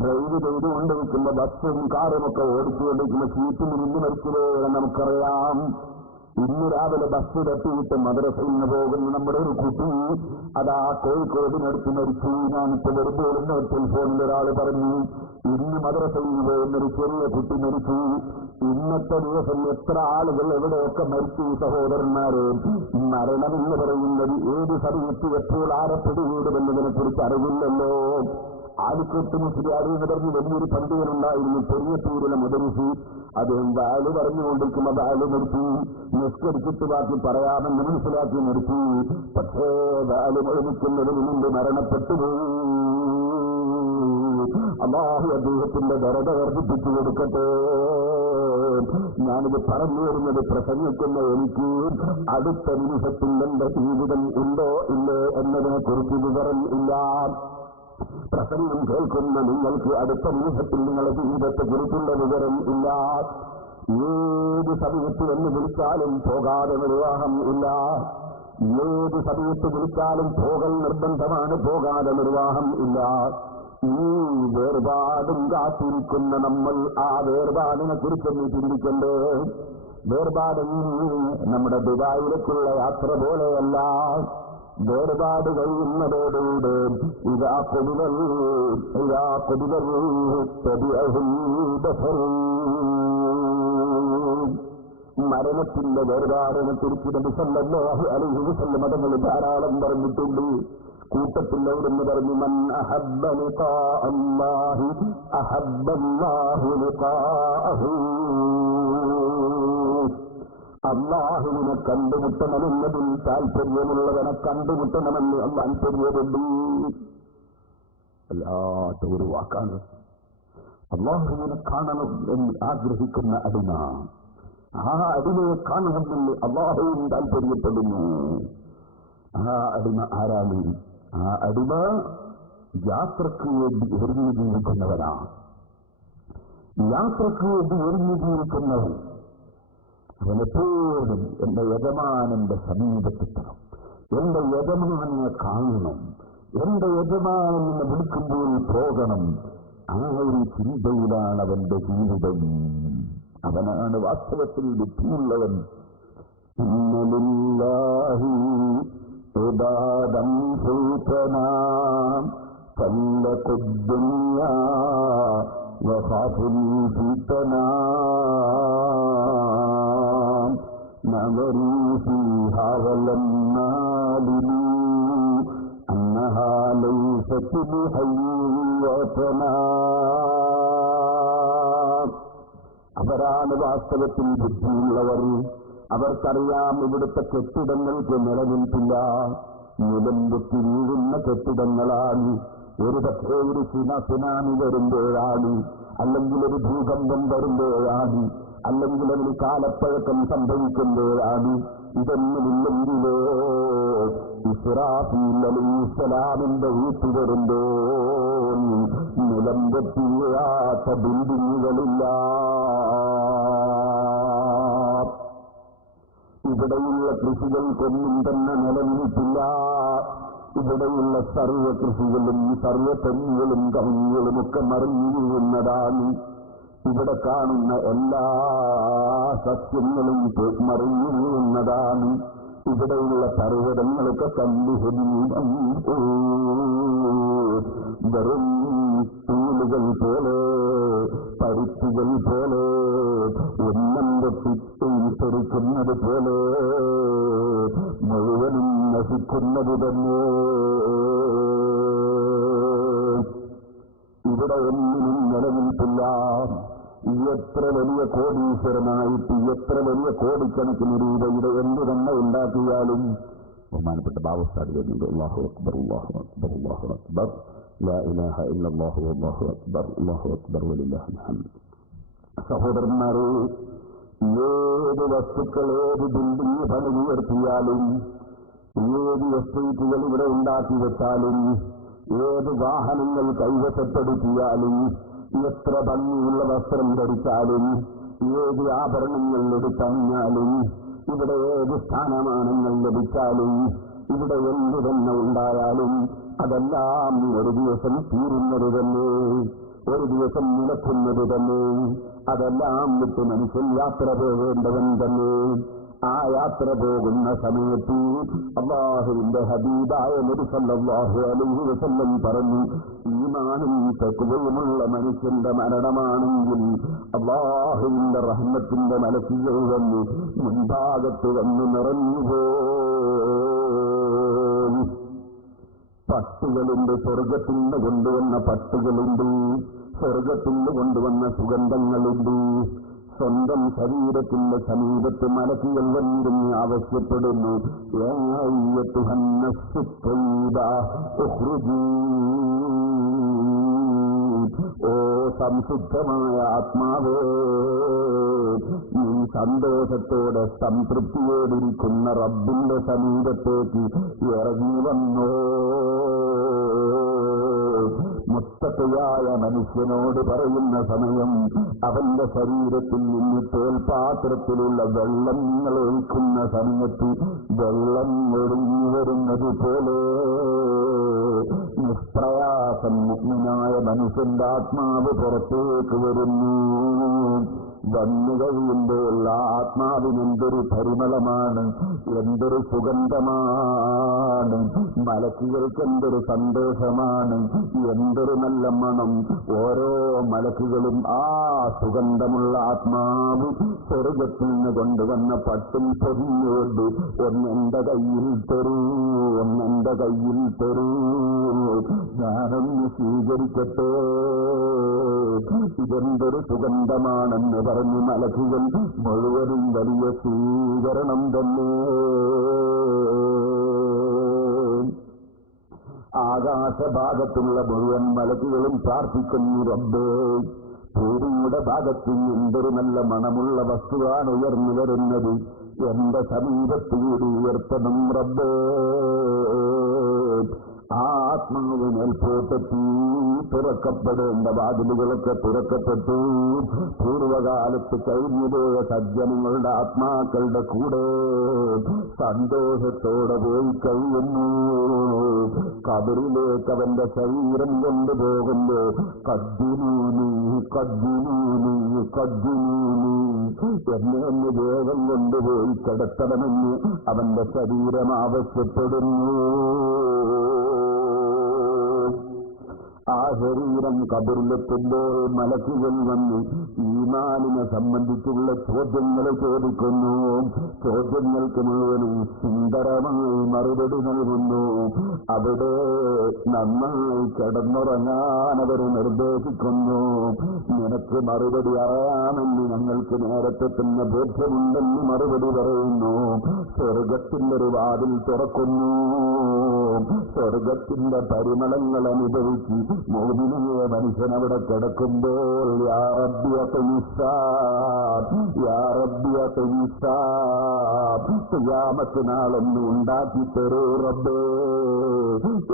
ഡ്രൈവ് ചെയ്തുകൊണ്ടിരിക്കുന്ന ബസ്സും കാറുമൊക്കെ ഓടിച്ചുകൊണ്ടിരിക്കുന്ന സീറ്റിൽ നിന്ന് മരിച്ചവരെ നമുക്കറിയാം. ഇന്ന് രാവിലെ ബസ് തട്ടിയിട്ട് മദ്രസയിൽ നിന്ന് പോകുന്ന നമ്മുടെ ഒരു കുട്ടി അതാ കോഴിക്കോടിനടുത്ത് മരിച്ചു. ഞാനിപ്പോ വെറുതെ വരുന്ന ടെലിഫോണിൽ ഒരാൾ പറഞ്ഞു, ഇന്ന് മദ്രസയിൽ പോകുന്നൊരു ചെറിയ കുട്ടി മരിച്ചു. ഇന്നത്തെ ദിവസം എത്ര ആളുകൾ എവിടെയൊക്കെ മരിച്ചു സഹോദരന്മാരെ. മരണമെന്ന് പറയുന്നത് ഏത് സമയത്ത് എപ്പോൾ ആരെ പിടികൂടുമെന്നതിനെ കുറിച്ച് അറിവില്ലല്ലോ. ആലിക്കോട്ട് മുസ്ലിയാർ എന്ന് പറഞ്ഞ് വലിയൊരു പണ്ഡിതനുണ്ടായിരുന്നു, പെരിയത്തൂരിലെ മുദരിസ്. അദ്ദേഹം വാല് പറഞ്ഞുകൊണ്ടിരിക്കുമ്പോൾ വാല് നിർത്തി, നിസ്കരിച്ചിട്ട് ബാക്കി പറയാമെന്ന് മനസ്സിലാക്കി നിർത്തി. പക്ഷേ വാല് മുഴുമിക്കുന്നതിന് മുമ്പ് മരണപ്പെട്ടുപോയി. അല്ലാഹു അദ്ദേഹത്തിന്റെ ദരജ വർദ്ധിപ്പിച്ചു കൊടുക്കട്ടെ. ഞാനിത് പറഞ്ഞു വരുന്നത് പ്രസംഗിക്കുന്ന എനിക്ക് അടുത്ത നിമിഷത്തിൽ എന്റെ ജീവിതം ഉണ്ടോ ഇല്ലേ എന്നതിനെ കുറിച്ച് വിവരം ഇല്ല. പ്രസംഗം കേൾക്കുന്ന നിങ്ങൾക്ക് അടുത്ത നിമിഷത്തിൽ നിങ്ങളുടെ ജീവിതത്തെക്കുറിച്ചുള്ള വിവരം ഇല്ല. ഏത് സമയത്ത് എന്ന് വിളിച്ചാലും പോകാതെ നിർവാഹം ഇല്ല. ഏത് സമയത്ത് വിളിച്ചാലും പോകൽ നിർബന്ധമാണ്, പോകാതെ നിർവാഹം ഇല്ല. ഈ വേർപാടും കാത്തിരിക്കുന്ന നമ്മൾ ആ വേർപാടിനെ കുറിച്ചൊന്ന് ചിന്തിക്കണ്ടേ. വേർപാട് നമ്മുടെ ദുബായിലേക്കുള്ള യാത്ര പോലെയല്ല. വേർപാട് കഴിയുന്നതോടുകൂടെ ഇതാ കൊടികൾ മരണത്തിന്റെ വേർപാടിനെ കുറിച്ച് നബി സല്ലല്ലാഹു അലൈഹി വസല്ലം തങ്ങൾ ധാരാളം പറഞ്ഞിട്ടുണ്ട്. കൂട്ടത്തിൽ എവിടെന്ന് പറഞ്ഞു, മൻ അഹബ്ബ ലിഖാ അല്ലാഹി അഹബ്ബല്ലാഹു ലിഖാഅഹു. അല്ലാഹുവിനെ കണ്ടുമുട്ടണമെന്നതിൽ താല്പര്യമുള്ളവനെ കണ്ടുമുട്ടണമെന്ന് അല്ലാഹു താല്പര്യമുണ്ട്. അല്ലാത്ത ഒരു വാക്കാണ്. അല്ലാഹുവിനെ കാണണം എന്ന് ആഗ്രഹിക്കുന്ന അടിമ, ആ അടിമയെ കാണണമെന്ന് അല്ലാഹുവിന് താല്പര്യപ്പെടുന്നു. ആ അടിമ ആരാണ്? ആ അടിമ യാത്രക്ക് വേണ്ടി ഒരുങ്ങി ജീവിക്കുന്നവനാണ്. യാത്രക്ക് വേണ്ടി ഒരുങ്ങി ജീവിക്കുന്നവൻ അവനെപ്പോഴും എന്റെ യജമാനന്റെ സമീപത്തെത്തണം, എന്റെ യജമാനെ കാണണം, എന്റെ യജമാനെ വിളിക്കുമ്പോൾ പോകണം. ആ ഒരു ചിന്തയിലാണ് അവന്റെ ജീവിതം. അവനാണ് വാസ്തവത്തിൽ ബുദ്ധിയുള്ളവൻ. ഇന്നലില്ലാഹി ഇബാദൻ ഫൂതനാ ഫല്ലഖു ദുനിയാ വഖാഫുൽ ഫിതനാ നവറു ഫീഹാ വലം നാലിനു അന്നഹാ ലൈസത് ബിഹയ്യതനാ. അവരാണ് വാസ്തവത്തിൽ ബുദ്ധിയുള്ളവർ. അവർക്കറിയാം ഇവിടുത്തെ കെട്ടിടങ്ങൾക്ക് നിലനിൽപ്പില്ല, നിലം പൊട്ടി വീഴുന്ന കെട്ടിടങ്ങളാണ്. ഒരു പക്ഷേ ഒരു സുനാമി വരുമ്പോഴാണ്, അല്ലെങ്കിൽ ഒരു ഭൂകമ്പം വരുമ്പോഴാണ്, അല്ലെങ്കിൽ അതിന് കാലപ്പഴക്കം സംഭവിക്കുമ്പോഴാണ്. ഇതൊന്നുമില്ലെങ്കിലോ ഇസ്രാഫീൽ അലൈഹിസ്സലാമിന്റെ വീട്ടു വരുമ്പോൾ നിലം പൊട്ടിയാത്ത ബിൽഡിങ്ങുകളില്ല. ഇവിടെയുള്ള കൃഷികൾക്കൊന്നും തന്നെ നിലനിൽപ്പില്ല. ഇവിടെയുള്ള സർവ്വ കൃഷികളും സർവ്വ തെങ്ങുകളും കവുങ്ങുകളും ഒക്കെ മറിഞ്ഞു വീഴുന്നതാണ്. ഇവിടെ കാണുന്ന എല്ലാ സസ്യങ്ങളും മറിഞ്ഞു വീഴുന്നതാണ്. ഇവിടെയുള്ള പർവ്വതങ്ങളൊക്കെ വെറും തൂലുകൾ പോലെ, പരുത്തുകൾ പോലെ, ഒന്നും പൊട്ടിത്തെറിക്കുന്നത് പോലെ മുഴുവനും നശിക്കുന്നത് തന്നെ. ഇവിടെ ഒന്നിനും നിലനിൽപ്പില്ല. എത്ര വലിയ കോടീശ്വരനായിട്ട് എത്ര വലിയ കോടിക്കണക്കിന് രൂപയുടെ എന്ത് തന്നെ ഉണ്ടാക്കിയാലും ബഹുമാനപ്പെട്ട ബാബുസ്ഥാദ് വരുന്നുണ്ട്. അല്ലാഹു അക്ബർ, അല്ലാഹു അക്ബർ, അല്ലാഹു അക്ബർ, ലാ ഇലാഹ ഇല്ലല്ലാഹു അല്ലാഹു അക്ബർ, അല്ലാഹു അക്ബർ വലില്ലാഹിൽ ഹംദ്. സഹോദരന്മാരെ, ഏത് വസ്തുക്കൾ, ഏത് ബിൽഡിംഗ് പണിയുയർത്തിയാലും, ഏത് എസ്റ്റേറ്റുകൾ ഇവിടെ ഉണ്ടാക്കി വെച്ചാലും, ഏത് വാഹനങ്ങൾ കൈവശപ്പെടുത്തിയാലും, എത്ര ഭംഗിയുള്ള വസ്ത്രം ധരിച്ചാലും, ഏത് ആഭരണങ്ങൾ എടുത്തണിഞ്ഞാലും, ഇവിടെ ഏത് സ്ഥാനമാനങ്ങൾ ലഭിച്ചാലും, ഇവിടെ എന്തു തന്നെ ഉണ്ടായാലും അതെല്ലാം ഒരു ദിവസം തീരുന്നത് തന്നെ, ഒരു ദിവസം നിലക്കുന്നത് തന്നെ. അതെല്ലാം വിട്ട് മനുഷ്യൻ യാത്ര പോകേണ്ടവൻ തന്നെ. ആ യാത്ര പോകുന്ന സമയത്ത് അല്ലാഹുവിന്റെ ഹബീബായ നബി സല്ലല്ലാഹു അലൈഹി വസല്ലം പറഞ്ഞു, ഈമാനും തഖ്വയുമുള്ള മനുഷ്യന്റെ മരണമാണെങ്കിൽ അല്ലാഹുവിന്റെ റഹ്മത്തിന്റെ മലക്കുകൾ വന്ന് മുൻഭാഗത്ത് വന്ന് നിറഞ്ഞുപോയി. പട്ടുകളുണ്ട്, സ്വർഗത്തിൽ നിന്ന് കൊണ്ടുവന്ന പട്ടുകളുണ്ട്, സ്വർഗത്തിൽ നിന്ന് കൊണ്ടുവന്ന സുഗന്ധങ്ങളുണ്ട്. സ്വന്തം ശരീരത്തിന്റെ സമീപത്ത് മലക്കുകൾ വന്നിരുന്ന് ആവശ്യപ്പെടുന്നു, ഓ സംശുദ്ധമായ ആത്മാവേ, നീ സന്തോഷത്തോടെ സംതൃപ്തിയോടിരിക്കുന്ന റബ്ബിന്റെ സമീപത്തേക്ക് ഇറങ്ങി വന്നോ. മുത്തഖിയായ മനുഷ്യനോട് പറയുന്ന സമയം അവന്റെ ശരീരത്തിൽ നിന്ന് തോൽപാത്രത്തിലുള്ള വെള്ളങ്ങൾ ഒഴിക്കുന്ന സമയത്ത് വെള്ളം ഒഴിഞ്ഞു വരുന്നത് പോലെ നിഷ്പ്രയാസം മുഗ്നനായ മനുഷ്യന്റെ ആത്മാവ് പുറത്തേക്ക് വരുന്നു. വന്നു കഴിയുമ്പോൾ ആ ആത്മാവിനെന്തൊരു പരിമളമാണ്, എന്തൊരു സുഗന്ധമാണ്, മലക്കുകൾക്ക് എന്തൊരു സന്തോഷമാണ്, എന്തൊരു നല്ല മണം. ഓരോ മലക്കുകളും ആ സുഗന്ധമുള്ള ആത്മാവ് സ്വർഗത്തിൽ നിന്ന് കൊണ്ടുവന്ന പട്ടും പൊതിഞ്ഞുകൊണ്ട് ഒന്നെന്റെ കയ്യിൽ തരൂ, ഒന്നെന്റെ കയ്യിൽ തരൂ, ഞാനൊന്ന് സ്വീകരിക്കട്ടെ, ഇതെന്തൊരു സുഗന്ധമാണെന്ന് പറഞ്ഞു മലക്കുകൾ മുഴുവനും വലിയ സ്വീകരണം തന്നെ. ആകാശഭാഗത്തുള്ള മുഴുവൻ മലക്കുകളും പ്രാർത്ഥിക്കുന്നു, റബ്ബേ, ഭൂമിയുടെ ഭാഗത്ത് എന്തൊരു നല്ല മണമുള്ള വസ്തുവാണ് ഉയർന്നു വരുന്നത്, എന്റെ സമീപത്ത് കൂടി ഉയർത്തണം റബ്ബേ. ആ ആത്മാവ് മേൽപോട്ടെത്തി തുറക്കപ്പെടേണ്ട വാതിലുകളൊക്കെ തുറക്കപ്പെട്ടു. പൂർവകാലത്ത് കഴിഞ്ഞുപോയ സജ്ജനങ്ങളുടെ ആത്മാക്കളുടെ കൂടെ സന്തോഷത്തോടെ പോയി കഴിയുന്നു. കബറിലേക്ക് അവന്റെ ശരീരം കൊണ്ടുപോകുമ്പോ കദ്ദിനൂനി കദ്ദിനൂനി കദ്ദിനൂനി എന്നെ ഒന്ന് വേഗം കൊണ്ടുപോയി കിടത്തണമെന്ന് അവന്റെ ശരീരം ആവശ്യപ്പെടുന്നു. ആ ശരീരം കബറിലെത്തുമ്പോൾ മലക്കുകൾ വന്ന് ഈമാനിനെ സംബന്ധിച്ചുള്ള ചോദ്യങ്ങൾ ചോദിക്കുന്നു. ചോദ്യങ്ങൾക്ക് മുഴുവനും സുന്ദരമായി മറുപടി നൽകുന്നു. അവിടെ നന്നായി കിടന്നുറങ്ങാൻ അവർ നിർദ്ദേശിക്കുന്നു. നിനക്ക് മറുപടി അറിയാമെന്ന് ഞങ്ങൾക്ക് എനിക്ക് നേരത്തെ തന്നെ ബോധ്യമുണ്ടെന്ന് മറുപടി പറയുന്നു. സ്വർഗത്തിന്റെ ഒരു വാതിൽ തുറക്കുന്നു. സ്വർഗത്തിന്റെ പരിമളങ്ങൾ അനുഭവിച്ച് മോഹിനിയെ മനുഷ്യൻ അവിടെ കിടക്കുമ്പോൾ യാ റബ്ബി ഖിയാമത്ത് നാളൊന്ന് ഉണ്ടാക്കി തരൂ റബ്ബേ,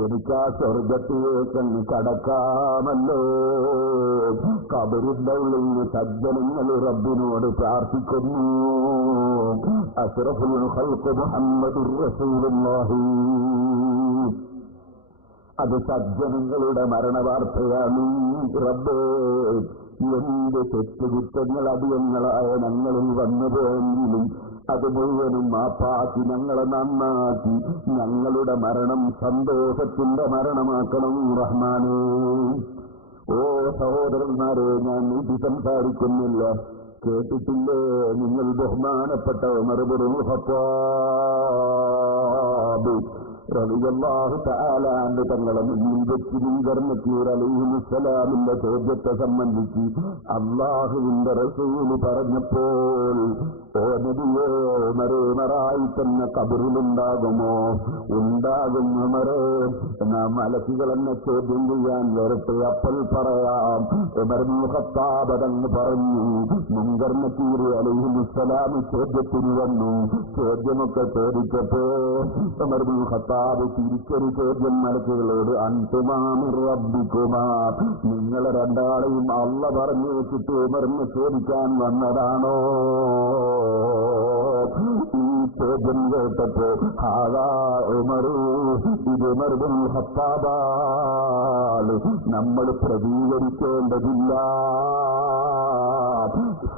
എനിക്ക് ആ സ്വർഗത്തിലേക്ക് അങ്ങ് കടക്കാമല്ലോ. ഖബറിന്റെ ഉള്ളിൽ നിന്ന് സജ്ജനങ്ങൾ റബ്ബിനോട് പ്രാർത്ഥിക്കുന്നു. അഷ്റഫുൽ ഖൽഖ് മുഹമ്മദുർ റസൂലുള്ളാഹി. അത് സജ്ജനങ്ങളുടെ മരണവാർത്തയാണ്. റബ്ബേ, എന്ത് തെറ്റുകുറ്റങ്ങൾ അടിയങ്ങളായ ഞങ്ങളിൽ വന്നുപോയെങ്കിലും അത് മുഴുവനും മാപ്പാക്കി ഞങ്ങളെ നന്നാക്കി ഞങ്ങളുടെ മരണം സന്തോഷത്തിന്റെ മരണമാക്കണം റഹ്മാനേ. ഓ സഹോദരന്മാരെ, ഞാൻ നീട്ടി സംസാരിക്കുന്നില്ല. കേട്ടിട്ടില്ലേ നിങ്ങൾ ബഹുമാനപ്പെട്ട ഉമർ ഇബ്നുൽ ഖത്താബ് റളിയല്ലാഹു തആല അൻഹു തങ്ങളെ മുന്നിൽ വെച്ച് മുൻകർമ്മത്തൂർ അലൈഹിസ്സലാമിന്റെ ചോദ്യത്തെ സംബന്ധിച്ച് അല്ലാഹുവിന്റെ റസൂൽ പറഞ്ഞപ്പോൾ, ഓ നബിയേ, ഉമറേ, ഉമറായി തന്നെ ഖബറിലുണ്ടാകുമോ? ഉണ്ടാകും ഉമറേ. എന്നാ മലക്കുകൾ എന്നെ ചോദ്യം ചെയ്യാൻ വരട്ടെ, അപ്പോൾ പറയാം. ഉമർ ഇബ്നുൽ ഖത്താബ് തങ്ങൾ പറഞ്ഞു, മുൻകർമ്മത്തൂർ അലൈഹിസ്സലാം ചോദ്യത്തിന് വന്നു. ചോദ്യമൊക്കെ ചോദിച്ചപ്പോ ഉമർ ഇബ്നുൽ ഖത്താബ് തിരിച്ചൊരു ചോദ്യം മലക്കുകളോട്, അൻതുമാ മിർ റബ്ബികുമാ, നിങ്ങളെ രണ്ടാളെയും അള്ള പറഞ്ഞു വെച്ചിട്ട് ഉമറിന് ചോദിക്കാൻ വന്നതാണോ? ഈ ചോദ്യം കേട്ടപ്പോ ഹാദാ ഉമറു, ഇത് ഉമർ ഇബ്നുൽ ഖത്താബാണ്, നമ്മൾ പ്രതികരിക്കേണ്ടതില്ല.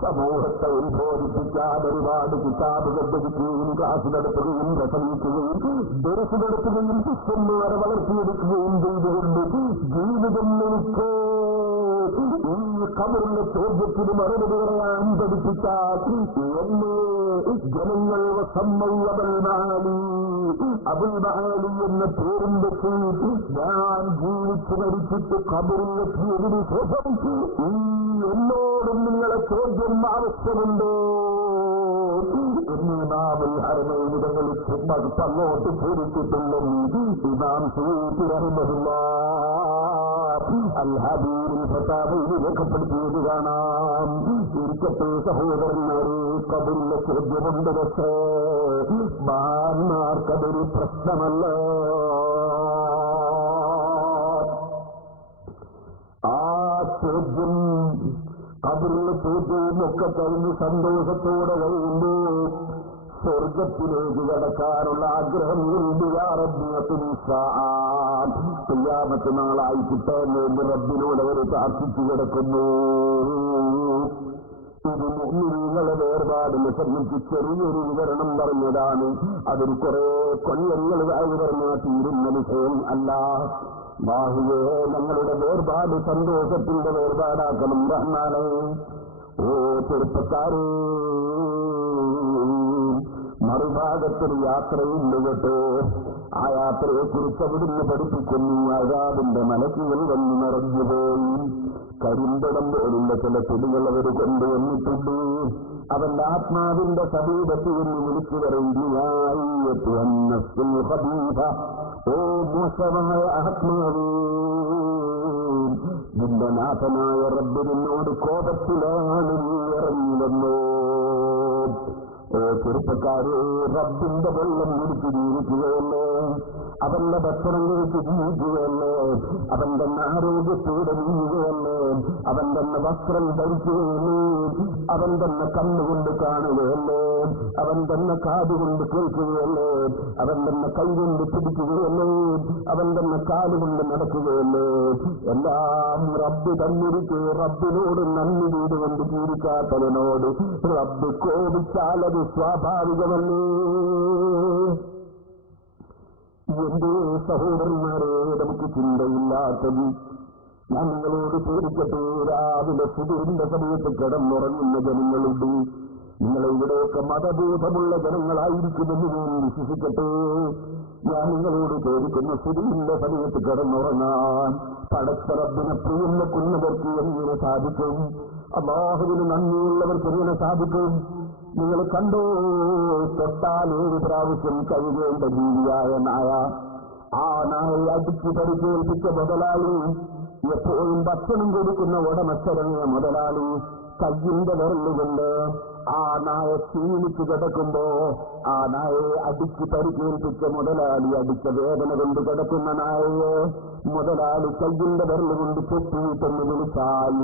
സമൂഹത്തെ ഉത്ബോധിപ്പിക്കാൻ ഒരുപാട് കിതാബ് കണ്ടുപിടിക്കുകയും ക്ലാസ് നടത്തുകയും പ്രസംഗിക്കുകയും ദർസ് നടത്തുകയും ശിഷ്യന്മാരെ വളർത്തിയെടുക്കുകയും ചെയ്തുകൊണ്ട് ജീവിതം എനിക്ക് ഈ ഖബറിലെ ചോദ്യത്തിന് മറുപടി പറയാൻ പഠിപ്പിച്ചാൽ എന്നെ ജനങ്ങൾ അബുൽ മആലി എന്ന പേരും വെച്ച് ഞാൻ ജീവിച്ചു മരിച്ചിട്ട് ഖബറിലെത്തിയതിനു ശേഷം ഈ എന്നോടും നിങ്ങളെ ചോദ്യം ആവശ്യമുണ്ടോ എന്ന് ഇമാമുൽ ഹറമൈനിടങ്ങളിൽ അങ്ങോട്ട് ചോദിച്ചിട്ടുണ്ടെന്ന് ഇമാം സൂഫി റഹിമഹുല്ലാഹ് അൽ ഹബീബുൽ ഫതാവയിൽ രേഖപ്പെടുത്തിയത് കാണാം. ഇരിക്കട്ടെ സഹോദരന്മാരെ, ഖബറിലെ ചോദ്യമുണ്ട്. പക്ഷേ മഹാന്മാർക്കതൊരു പ്രശ്നമല്ല. ആ ചോദ്യം, ഖബറിലെ ചോദ്യവും ഒക്കെ കഴിഞ്ഞ് സന്തോഷത്തോടെ കഴിയുന്നു. സ്വർഗത്തിലേക്ക് കടക്കാനുള്ള ആഗ്രഹം ഖിയാമത്ത് നാളായി കിട്ടാൻ വേണ്ടി റബ്ബിനോട് അവർ പ്രാർത്ഥിച്ചു കിടക്കുന്നു. ഇത് മുഅ്മിനീങ്ങളെ വേർപാടിനെ സംബന്ധിച്ച് ചെറിയൊരു വിവരണം പറഞ്ഞതാണ്. അതിൽ കുറെ കൊല്ലങ്ങൾ പറഞ്ഞാൽ തീരുന്ന വിഷയം അല്ല. ബാഹുവേ, ഞങ്ങളുടെ വേർപാട് സന്തോഷത്തിന്റെ വേർപാടാക്കണം റഹ്മാനേ. ഓ ചെറുപ്പക്കാരേ, മറുഭാഗത്തൊരു യാത്രയുണ്ട് കേട്ടോ. ആ യാത്രയെ കുറിച്ച് അവിടുന്ന് പഠിപ്പിക്കുന്നു. അസാബിന്റെ മലക്കുകൾ വന്ന് നിറഞ്ഞുപോയി. കരിമ്പടം പോലുള്ള ചില ചെടികൾ അവർ കൊണ്ടുവന്നിട്ടുണ്ട്. അവന്റെ ആത്മാവിന്റെ സമീപത്ത് എന്ന് വിളിച്ചു പറയുകയായി, ഓ മോശമായ ആത്മാവേ, നിന്റെ നാഥനായ റബ്ബിനോട് കോപത്തിലാണ് നീ ഇറങ്ങിവന്നോ. ഓ ചെറുപ്പക്കാരെ, റബ്ബിന്റെ വെള്ളം കുടിച്ച് ജീവിക്കുകയല്ലേ, അവന്റെ ഭക്ഷണങ്ങൾക്ക് ജീവിക്കുകയല്ലേ, അവൻ തന്നെ ആരോഗ്യത്തോടെ നീങ്ങുകയല്ലേ, അവൻ തന്നെ വസ്ത്രം ധരിക്കുകയല്ലേ, അവൻ തന്നെ കണ്ണുകൊണ്ട് കാണുകയല്ലേ, അവൻ തന്നെ കാതുകൊണ്ട് കേൾക്കുകയല്ലേ, അവൻ തന്നെ കൈകൊണ്ട് പിടിക്കുകയല്ലേ, അവൻ തന്നെ കാലുകൊണ്ട് നടക്കുകയല്ലേ. എല്ലാം റബ്ബ് തന്നിരിക്കെ റബ്ബിനോട് നന്ദി ചെയ്തുകൊണ്ട് ജീവിക്കാത്തവനോട് റബ്ബ് കോപിച്ചാലത് സ്വാഭാവികമല്ലേ. എന്റെ സഹോദരന്മാരെ, നമുക്ക് ചിന്തയില്ലാത്തത് ഞാൻ നിങ്ങളോട് ചോദിക്കട്ടെ. രാവിലെ സുബഹിന്റെ സമയത്ത് കിടന്നുറങ്ങുന്ന ജനങ്ങളുണ്ട്. നിങ്ങൾ ഇവിടെയൊക്കെ മതബോധമുള്ള ജനങ്ങളായിരിക്കുമെന്ന് ഞാൻ വിശ്വസിക്കട്ടെ. ഞാൻ നിങ്ങളോട് ചോദിക്കുന്ന സ്ഥിതിയില്ല സമയത്ത് കിടന്നുറങ്ങാൻ പടച്ചറബിനെ പ്രിയം വെക്കുന്നവർക്ക് എങ്ങനെ സാധിക്കും? അല്ലാഹുവിന് നന്ദിയുള്ളവർക്ക് എങ്ങനെ സാധിക്കും? നിങ്ങൾ കണ്ടോ, തൊട്ടാൽ 7 പ്രാവശ്യം കഴുകേണ്ട ജീവിയായ നായ, ആ നായയെ അടിച്ചു പരിശോധിച്ച മുതലാളി, എപ്പോഴും ഭക്ഷണം കൊടുക്കുന്ന ഉടമസ്ഥരങ്ങിയ മുതലാളി കയ്യിന്റെ വിരലുകൊണ്ട് ആ നായ ക്ഷീണിച്ചു കിടക്കുമ്പോ ആ നായയെ അടിച്ചു പരിക്കേൽപ്പിച്ച മുതലാളി അടിച്ച വേദന കൊണ്ട് കിടക്കുന്ന നായയെ മുതലാളി കയ്യിന്റെ വിരലുകൊണ്ട് തൊട്ടുവിട്ടെന്ന് വിളിച്ചാൽ,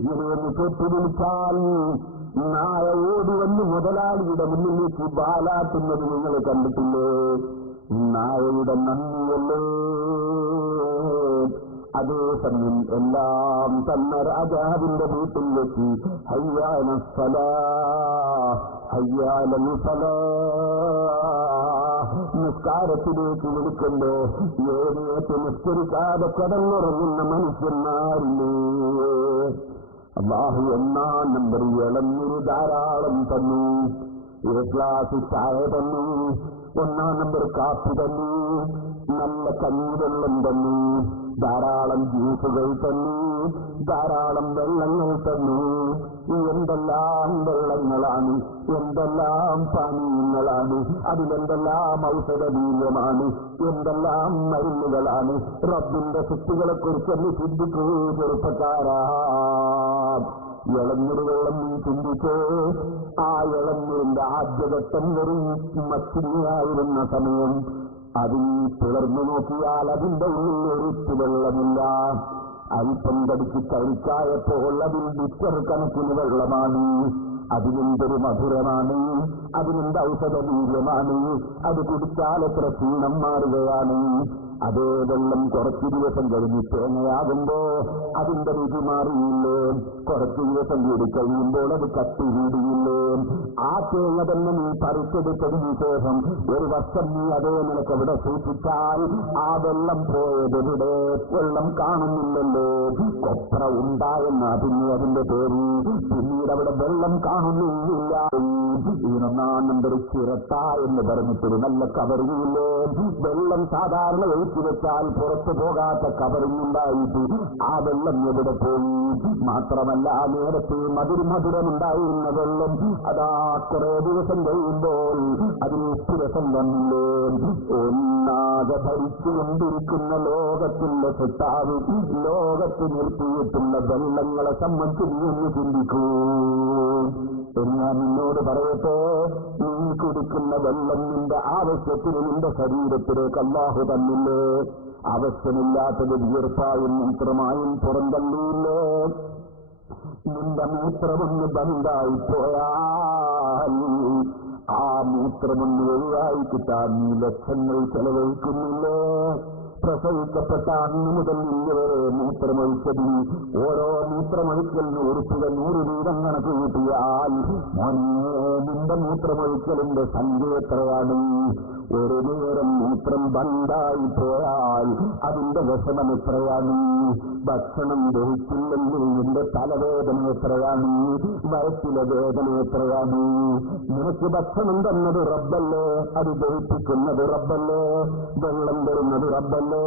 ഇങ്ങനെയൊന്ന് തൊട്ടു വിളിച്ചാൽ നായ ഓടി വന്ന് മുതലാളിയുടെ മുന്നിലേക്ക് ബാലാട്ടുന്നത് നിങ്ങൾ കണ്ടിട്ടില്ലേ? നായയുടെ നന്ദിയല്ലേ? അതേസമയം എല്ലാം തന്ന രാജാവിന്റെ വീട്ടിൽ വെച്ച് ഹയ്യാന സലാ ഹയ്യാലൽ ഫലാ നിസ്കാരത്തിലേക്ക് വിളിക്കുമ്പോ ഏനേറ്റ് നിസ്കരിക്കാതെ കടന്നുറങ്ങുന്ന മനുഷ്യന്മാരില്ലേ? അല്ലാഹു 1-ാം നമ്പർ ഇളനീര് ധാരാളം തന്നു, 1 ഗ്ലാസ് ചായ തന്നു, 1-ാം നമ്പർ കാപ്പി തന്നു, നല്ല കഞ്ഞിവെള്ളം തന്നു, ധാരാളം ജ്യൂസുകൾ തന്നു, ധാരാളം വെള്ളങ്ങൾ തന്നു. എന്തെല്ലാം വെള്ളങ്ങളാണ്, എന്തെല്ലാം പാനീയങ്ങളാണ്, അതിലെന്തെല്ലാം ഔഷധബീജമാണ്, എന്തെല്ലാം മരുന്നുകളാണ്. റബ്ബിന്റെ സൃഷ്ടികളെ കുറിച്ചൊന്ന് ചിന്തിക്കൂ ചെറുപ്പക്കാരാ. ഇളനീര് വെള്ളം നീ ചിന്തിച്ചേ. ആ ഇളനീരിന്റെ ആദ്യഘട്ടം വെറും മച്ചിനിയായിരുന്ന സമയം അതിൽ പിളർന്നു നോക്കിയാൽ അതിന്റെ ഉള്ളിൽ ഒരു വെള്ളമില്ല. അല്പം കടിച്ച് കഴിക്കായപ്പോൾ അതിൽ ലിറ്റർ കണക്കിന് വെള്ളമാണ്. അതിനെന്തൊരു മധുരമാണ്, അതിനെന്ത് ഔഷധബീജമാണ്. അത് കുടിച്ചാൽ എത്ര ക്ഷീണം മാറുകയാണ്. അതേ വെള്ളം കുറച്ചു ദിവസം കഴിഞ്ഞ് തേങ്ങയാകുമ്പോ അതിന്റെ രുചി മാറിയില്ലേ? കുറച്ചു ദിവസം കൂടി കഴിയുമ്പോൾ അത് കത്തി വീടിയില്ലേ? ആ തേങ്ങ തന്നെ നീ പറിച്ചെടുത്തതിനു ശേഷം 1 വർഷം നീ അതേ നിനക്ക് അവിടെ സൂക്ഷിച്ചാൽ ആ വെള്ളം പോയതെവിടെ? വെള്ളം കാണുന്നില്ലല്ലോ. കൊപ്ര ഉണ്ടായെന്ന പിന്നെ അതിന്റെ പേര്. പിന്നീട് അവിടെ വെള്ളം കാണുന്നില്ല. ഈ 1-ാം നമ്പർ ചിരട്ട എന്ന് പറഞ്ഞിട്ടൊരു നല്ല കവറിങ്ങില്ലേ? വെള്ളം സാധാരണ വെച്ചാൽ പുറത്തു പോകാത്ത കവറിങ്ങുണ്ടായിട്ട് ആ വെള്ളം എവിടെ പോയി? മാത്രമല്ല നേരത്തെ മധുരമുണ്ടായിരുന്ന വെള്ളം അതാ കുറെ ദിവസം കഴിയുമ്പോൾ അതിന് ഉപ്പുരസം വന്നില്ലേ? ഒന്നാകെ ഭരിച്ചുകൊണ്ടിരിക്കുന്ന ലോകത്തിന്റെ സൃഷ്ടാവ് ലോകത്ത് നിർത്തിയിട്ടുള്ള വെള്ളങ്ങളെ സംബന്ധിച്ച് നീ ഒന്ന് ചിന്തിക്കൂ. ഞാൻ നിന്നോട് പറയട്ടെ, നീ കുടിക്കുന്ന വെള്ളം നിന്റെ ആവശ്യത്തിന് നിന്റെ ശരീരത്തിലേക്ക് അല്ലാഹു തന്നില്ലേ? ആവശ്യമില്ലാത്തത് വിയർപ്പായും മൂത്രമായും പുറന്തള്ളിയില്ലേ? നിന്റെ മൂത്രമൊന്ന് ബന്ധായി പോയാൽ ആ മൂത്രമൊന്ന് ഒഴിവായി കിട്ടാൻ നീ ലക്ഷങ്ങൾ ചെലവഴിക്കുന്നില്ലേ? പ്രസവിക്കപ്പെട്ട അന്ന് മുതൽ ഇന്നുവരെ മൂത്രമൊഴിച്ചതിൽ ഓരോ മൂത്രമൊഴിക്കലിന് ഉറുപ്പുകൾ 100 വീതം കണക്ക് കൂട്ടിയാൽ നിന്റെ മൂത്രമൊഴിക്കലിന്റെ സംഖ്യ എത്രയാണ്? ഒരു നേരം മൂത്രം ബന്ധായി പോയാൽ അതിന്റെ വിഷമം എത്രയാണ്? ഭക്ഷണം ദഹിച്ചില്ലെങ്കിൽ നിന്റെ തലവേദന എത്രയാണ്? വയറ്റിലെ വേദന എത്രയാണ്? നിനക്ക് ഭക്ഷണം തന്നത് റബ്ബല്ലേ? അത് ദഹിപ്പിക്കുന്നത് റബ്ബല്ലേ? വെള്ളം തരുന്നത് റബ്ബല്ലേ?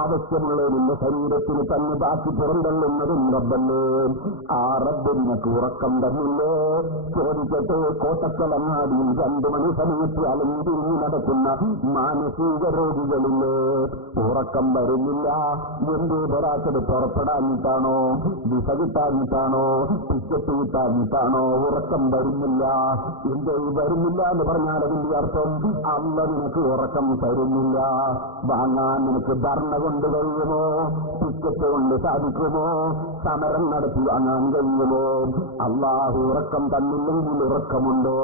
ആവശ്യമുള്ളതിന്റെ ശരീരത്തിന് തന്നെ ബാക്കി പുറന്തള്ളുന്നതും റബ്ബല്ലേ? ആ റബ്ബ് നിനക്ക് ഉറക്കം തന്നില്ലേ? ചോദിക്കട്ടെ, കോട്ടക്കലങ്ങാടിയിൽ 2 മണി സമയത്ത് അലഞ്ഞിരിഞ്ഞ് നടക്കുന്ന മാനസിക രോഗികളില്ലേ? ഉറക്കം വരുന്നില്ല. എന്തേ വരാത്തത്? പുറപ്പെടാഞ്ഞിട്ടാണോ? വിസ കിട്ടാഞ്ഞിട്ടാണോ? ടിക്കറ്റ് കിട്ടാഞ്ഞിട്ടാണോ? ഉറക്കം വരുന്നില്ല. എന്തേ വരുന്നില്ല എന്ന് പറഞ്ഞാൽ അതിന്റെ അർത്ഥം അല്ല നിനക്ക് ഉറക്കം തരുന്നില്ല. വാങ്ങാൻ നിനക്ക് ധർണ കൊണ്ട് കഴിയുമോ? ടിക്കറ്റ് കൊണ്ട് സാധിക്കുമോ? സമരം നടത്തി വാങ്ങാൻ കഴിയുമോ? അല്ലാഹു ഉറക്കം തന്നില്ലെങ്കിൽ ഉറക്കമുണ്ടോ?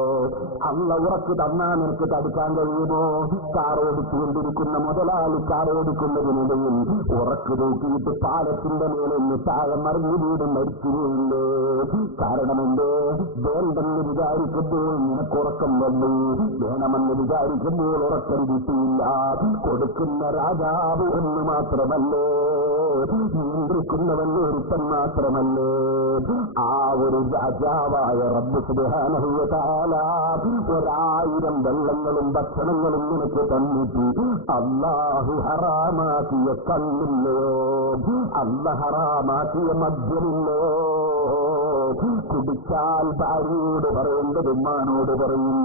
അല്ല ഉറക്ക് തന്നാൽ നിനക്ക് തടുക്കാൻ കഴിയുമോ? കാറോടിച്ചുകൊണ്ടിരിക്കുന്ന മുതലാളി കാറോടിക്കുന്നതിനിടയിൽ ഉറക്ക് തൂക്കിയിട്ട് പാലത്തിന്റെ മേലെ താഴെ മറിഞ്ഞു വീട് മരിച്ചു വീഴില്ലേ? കാരണമെന്തോ? വേണ്ടെന്ന് വിചാരിക്കുമ്പോൾ നിനക്കുറക്കം വന്നു, വേണമെന്ന് വിചാരിക്കുമ്പോൾ ഉറക്കം കിട്ടിയില്ല. കൊടുക്കുന്ന രാജാവ് എന്ന് മാത്രമല്ലോ നിയന്ത്രിക്കുന്നവൻ ഒരുത്തൻ മാത്രമല്ലേ? ആ ഒരു രാജാവായ റബ്ബ് സുബ്ഹാനഹു വ തആല 1000 വെള്ളങ്ങളും ഭക്ഷണങ്ങളും നിനക്ക് തന്നിട്ട് അല്ലാഹു ഹറാമാക്കിയ കള്ളില്ലോ, അല്ലാഹു ഹറാമാക്കിയ മദ്യമില്ലോ. കുടിച്ചാൽ ഭാര്യയോട് പറയേണ്ടത് ഉമ്മാനോട് പറയും,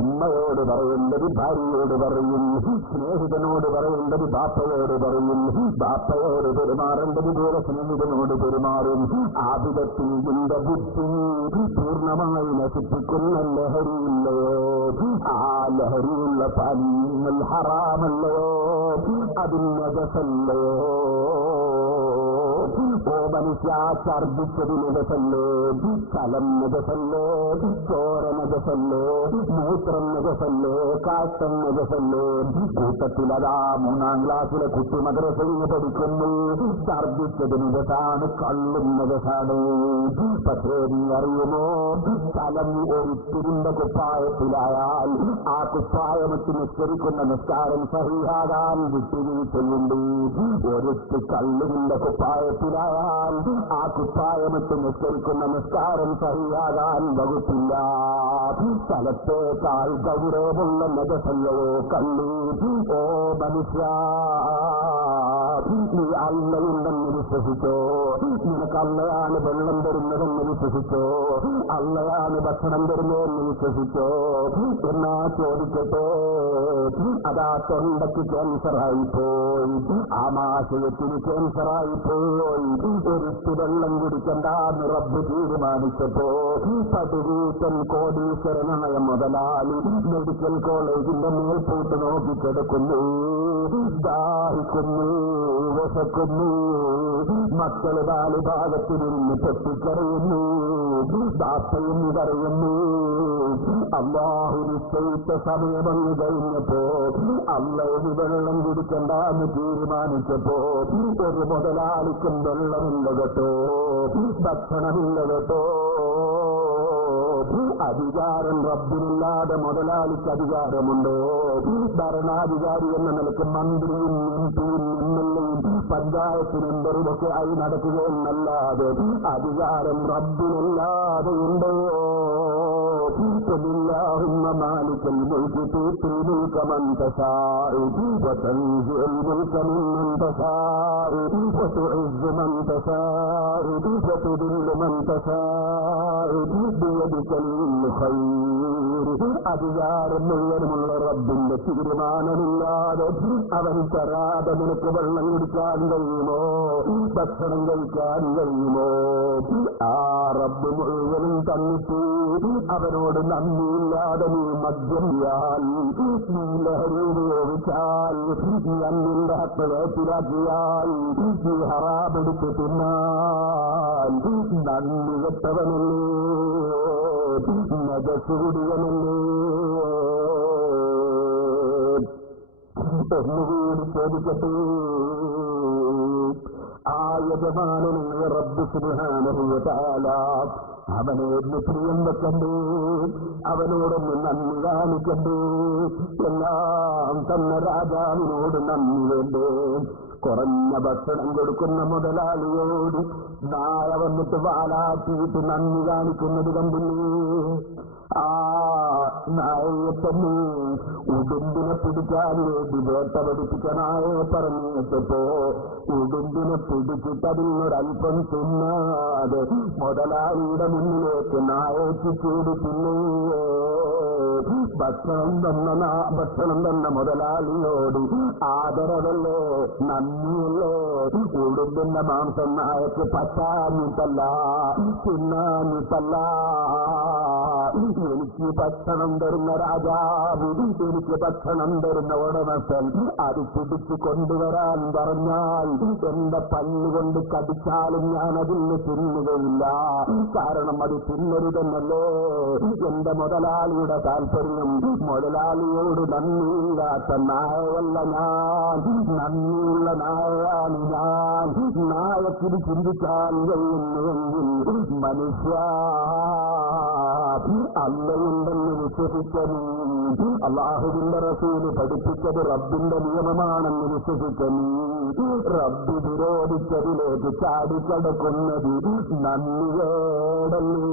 ഉമ്മയോട് പറയേണ്ടത് ഭാര്യയോട് പറയും, സ്നേഹിതനോട് പറയേണ്ടത് ബാപ്പയോട് പറയും, ബാപ്പയോട് പെരുമാറേണ്ടത് പോലെ സ്നേഹിതനോട് പെരുമാറും. ആ വിധത്തിൽ നിന്റെ ബുദ്ധി പൂർണ്ണമായി നശിപ്പിക്കുന്ന ലഹരിയില്ലയോ? ആ ലഹരിയുള്ള പാനീയങ്ങൾ ഹറാമല്ലയോ? അതിന് നജസല്ലയോ? ഓ മനുഷ്യ, ഛർദ്ദിച്ചത് നജസല്ലേ? സ്ഥലം നജസല്ലേ? ചോര നജസല്ലേ? മൂത്രം നജസല്ലേ? കാഷ്ടം നജസല്ലേ? കൂട്ടത്തിലതാ 3ാം ക്ലാസ്സിലെ കുട്ടി മദ്രസയിൽ പഠിക്കുന്നു. ഛർദ്ദിച്ചത് നജസാണ്, കള്ളും നജസാണ്. പക്ഷേ നീ അറിയുമോ, സ്ഥലം ഒരു തിരുണ്ട കുപ്പായത്തിലായാൽ ആ കുപ്പായമത്ത് നിസ്കരിക്കുന്ന നിസ്കാരം സഹിഹാകാൻ വിട്ടുവീഴ്ചയുണ്ട്. ഒരുത്തി കള്ളിന്റെ കുപ്പായത്തിലായാൽ ആ കുപ്പായമത്ത് നിസ്കരിക്കുന്ന നിസ്കാരം സഹിയാകാൻ വകുപ്പില്ല. സ്ഥലത്തേക്കാൾ ഗൗരവമുള്ള നജസല്ലയോ കള്ളി? ഓ മനുഷ്യ, നീ അള്ളയുണ്ടെന്ന് വിശ്വസിച്ചോ? നിനക്ക് അള്ളയാണ് വെള്ളം തരുന്നതെന്ന് വിശ്വസിച്ചോ? അള്ളയാണ് ഭക്ഷണം തരുന്നതെന്ന് വിശ്വസിച്ചോ? എന്നാ ചോദിക്കട്ടെ, അതാ തൊണ്ടയ്ക്ക് ക്യാൻസറായിപ്പോയി, ആമാശയത്തിന് ക്യാൻസറായിപ്പോയി, ഒരിട്ട് വെള്ളം കുടിക്കണ്ടെന്ന് റബ്ബ് തീരുമാനിച്ചപ്പോ പതിവീട്ടൻ കോടീശ്വരനായ മുതലാളി മെഡിക്കൽ കോളേജിന്റെ മേൽപോട്ട് നോക്കിക്കിടക്കുന്നു. ദാഹിക്കുന്നു, വിശക്കുന്നു, മക്കള് ബാലുഭാഗത്തിലിരുന്ന് പൊട്ടിക്കറിയുന്നു, ബാപ്പയും കരയുന്നു. അല്ലാഹു നിശ്ചയിച്ച സമയമങ്ങ് കഴിഞ്ഞപ്പോ, അള്ളയിന് വെള്ളം കുടിക്കണ്ടെന്ന് തീരുമാനിച്ചപ്പോ ഒരു മുതലാളിക്കും വെള്ളമില്ല കേട്ടോ, ഭക്ഷണമില്ല കേട്ടോ. അധികാരം റബ്ബിനില്ലാതെ മുതലാളിക്ക് അധികാരമുണ്ടോ? ഭരണാധികാരി എന്ന നിലയ്ക്ക് മന്ത്രിയും എംപിയും എംഎൽഎയും പഞ്ചായത്ത് മെമ്പറുമൊക്കെ ആയി നടക്കുകയെന്നല്ലാതെ അധികാരം റബ്ബിനല്ലാതെ ഉണ്ടോ? اللهم مالك الملك تؤتي الملك من تشاء وتنزع الملك ممن تشاء وتعز من تشاء وتذل من تشاء بيدك الخير. അധികാരം മുഴുവനുമുള്ള റബ്ബിന്റെ തീരുമാനമില്ലാതെ അവൻ തരാതെ നിനക്ക് വെള്ളം കുടിക്കാൻ കഴിയുമോ? ഭക്ഷണം കഴിക്കാൻ കഴിയുമോ? ആ റബ്ബ് മുഴുവനും തന്നിട്ട് അവനോട് നന്ദിയില്ലാതെ നീ മദ്യമിയാൽ, നീ ലഹരി ഉപയോഗിച്ചാൽ, നീ അന്നിന്റെ ഹത്തവേറ്റിലാക്കിയാൽ, നീ ഹറാമെടുത്ത് തിന്നാൽ നന്ദി കെട്ടവനല്ലേ, നജസുകുടിയനല്ലേ? ഒന്നുകൂടി ചോദിക്കട്ടെ, ആ യജമാനനായ റബ്ബ് സുബ്ഹാനഹു വ തആല അവനോട് പ്രിയം വെക്കണ്ടേ? അവനോടൊന്ന് നന്ദി കാണിക്കണ്ടേ? എല്ലാം തന്നെ രാജാവിനോട് നന്ദി വേണ്ടേ? കുറഞ്ഞ ഭക്ഷണം കൊടുക്കുന്ന മുതലാളിയോട് നാളെ വന്നിട്ട് വാലാട്ടിയിട്ട് നന്ദി കാണിക്കുന്നത് കണ്ടില്ലേ? ആ നായയെ തന്നെ ഉടുമ്പിനെ പിടിക്കാൻ വേണ്ടി വേട്ട പഠിപ്പിച്ച നായയെ പറഞ്ഞിട്ടപ്പോ ഉടുമ്പിനെ പിടിച്ചിട്ട് അതിനൊരൽപ്പം തിന്നാതെ മുതലാളിയുടെ മുന്നിലേക്ക് നായക്ക് ചൂട് തിന്നേ. ഭക്ഷണം തന്ന മുതലാളിയോട് ആദരവല്ലേ, നന്ദിയല്ലേ? ഉടുമ്പിന്റെ മാംസം നായക്ക് പറ്റാഞ്ഞിട്ടല്ല, തിന്നാഞ്ഞിട്ടല്ല. എനിക്ക് ഭക്ഷണം തരുന്ന രാജാവ്, എനിക്ക് ഭക്ഷണം തരുന്ന ഉടമസ്ഥൻ അത് പിടിച്ചു കൊണ്ടുവരാൻ പറഞ്ഞാൽ എന്റെ പല്ലുകൊണ്ട് കടിച്ചാലും ഞാൻ അതിന് തിന്നുകയില്ല. കാരണം അത് തിന്നരുതെന്നല്ലേ എന്റെ മുതലാളിയുടെ താല്പര്യം. മുതലാളിയോട് നന്ദിയില്ലാത്ത നായയല്ല ഞാൻ, നന്ദിയുള്ള നായയാണ് ഞാൻ. നായക്കിത് ചിന്തിക്കാൻ കഴിയുന്നുവെങ്കിൽ മനുഷ്യ അള്ളയുണ്ടെന്ന് വിശ്വസിച്ച നീ അള്ളാഹുവിന്റെ റസൂല് പഠിപ്പിച്ചത് റബ്ബിന്റെ നിയമമാണെന്ന് വിശ്വസിച്ച നീ റബ്ബ് വിരോധിച്ചതിലേക്ക് ചാടിക്കടക്കുന്നത് നന്ദികേടല്ലേ.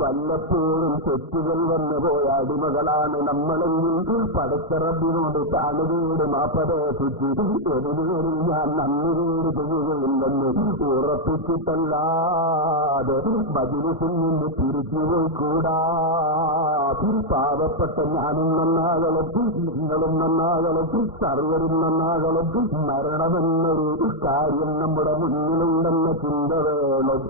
വല്ലപ്പോഴും തെറ്റുകൾ വന്നുപോയ അടിമകളാണ് നമ്മളെങ്കിൽ പടച്ച റബ്ബിനോട് താനുകേട് മാപ്പദേശിച്ച് എതിരേറിൽ ഞാൻ നന്ദികേട് ചെയ്യുകയില്ലെന്ന് ഉറപ്പിച്ചിട്ടല്ലാതെ മജ്‌ലിസിൽ നിന്ന് തിരിച്ചുപോയിക്കൂടാ. പാവപ്പെട്ട ഞാനും നന്നാകണം, നിങ്ങളും നന്നാകണം, സർവരും നന്നാകണം. മരണമെന്നൊരു കാര്യം നമ്മുടെ മുന്നിലുണ്ടെന്ന ചിന്ത വേണം.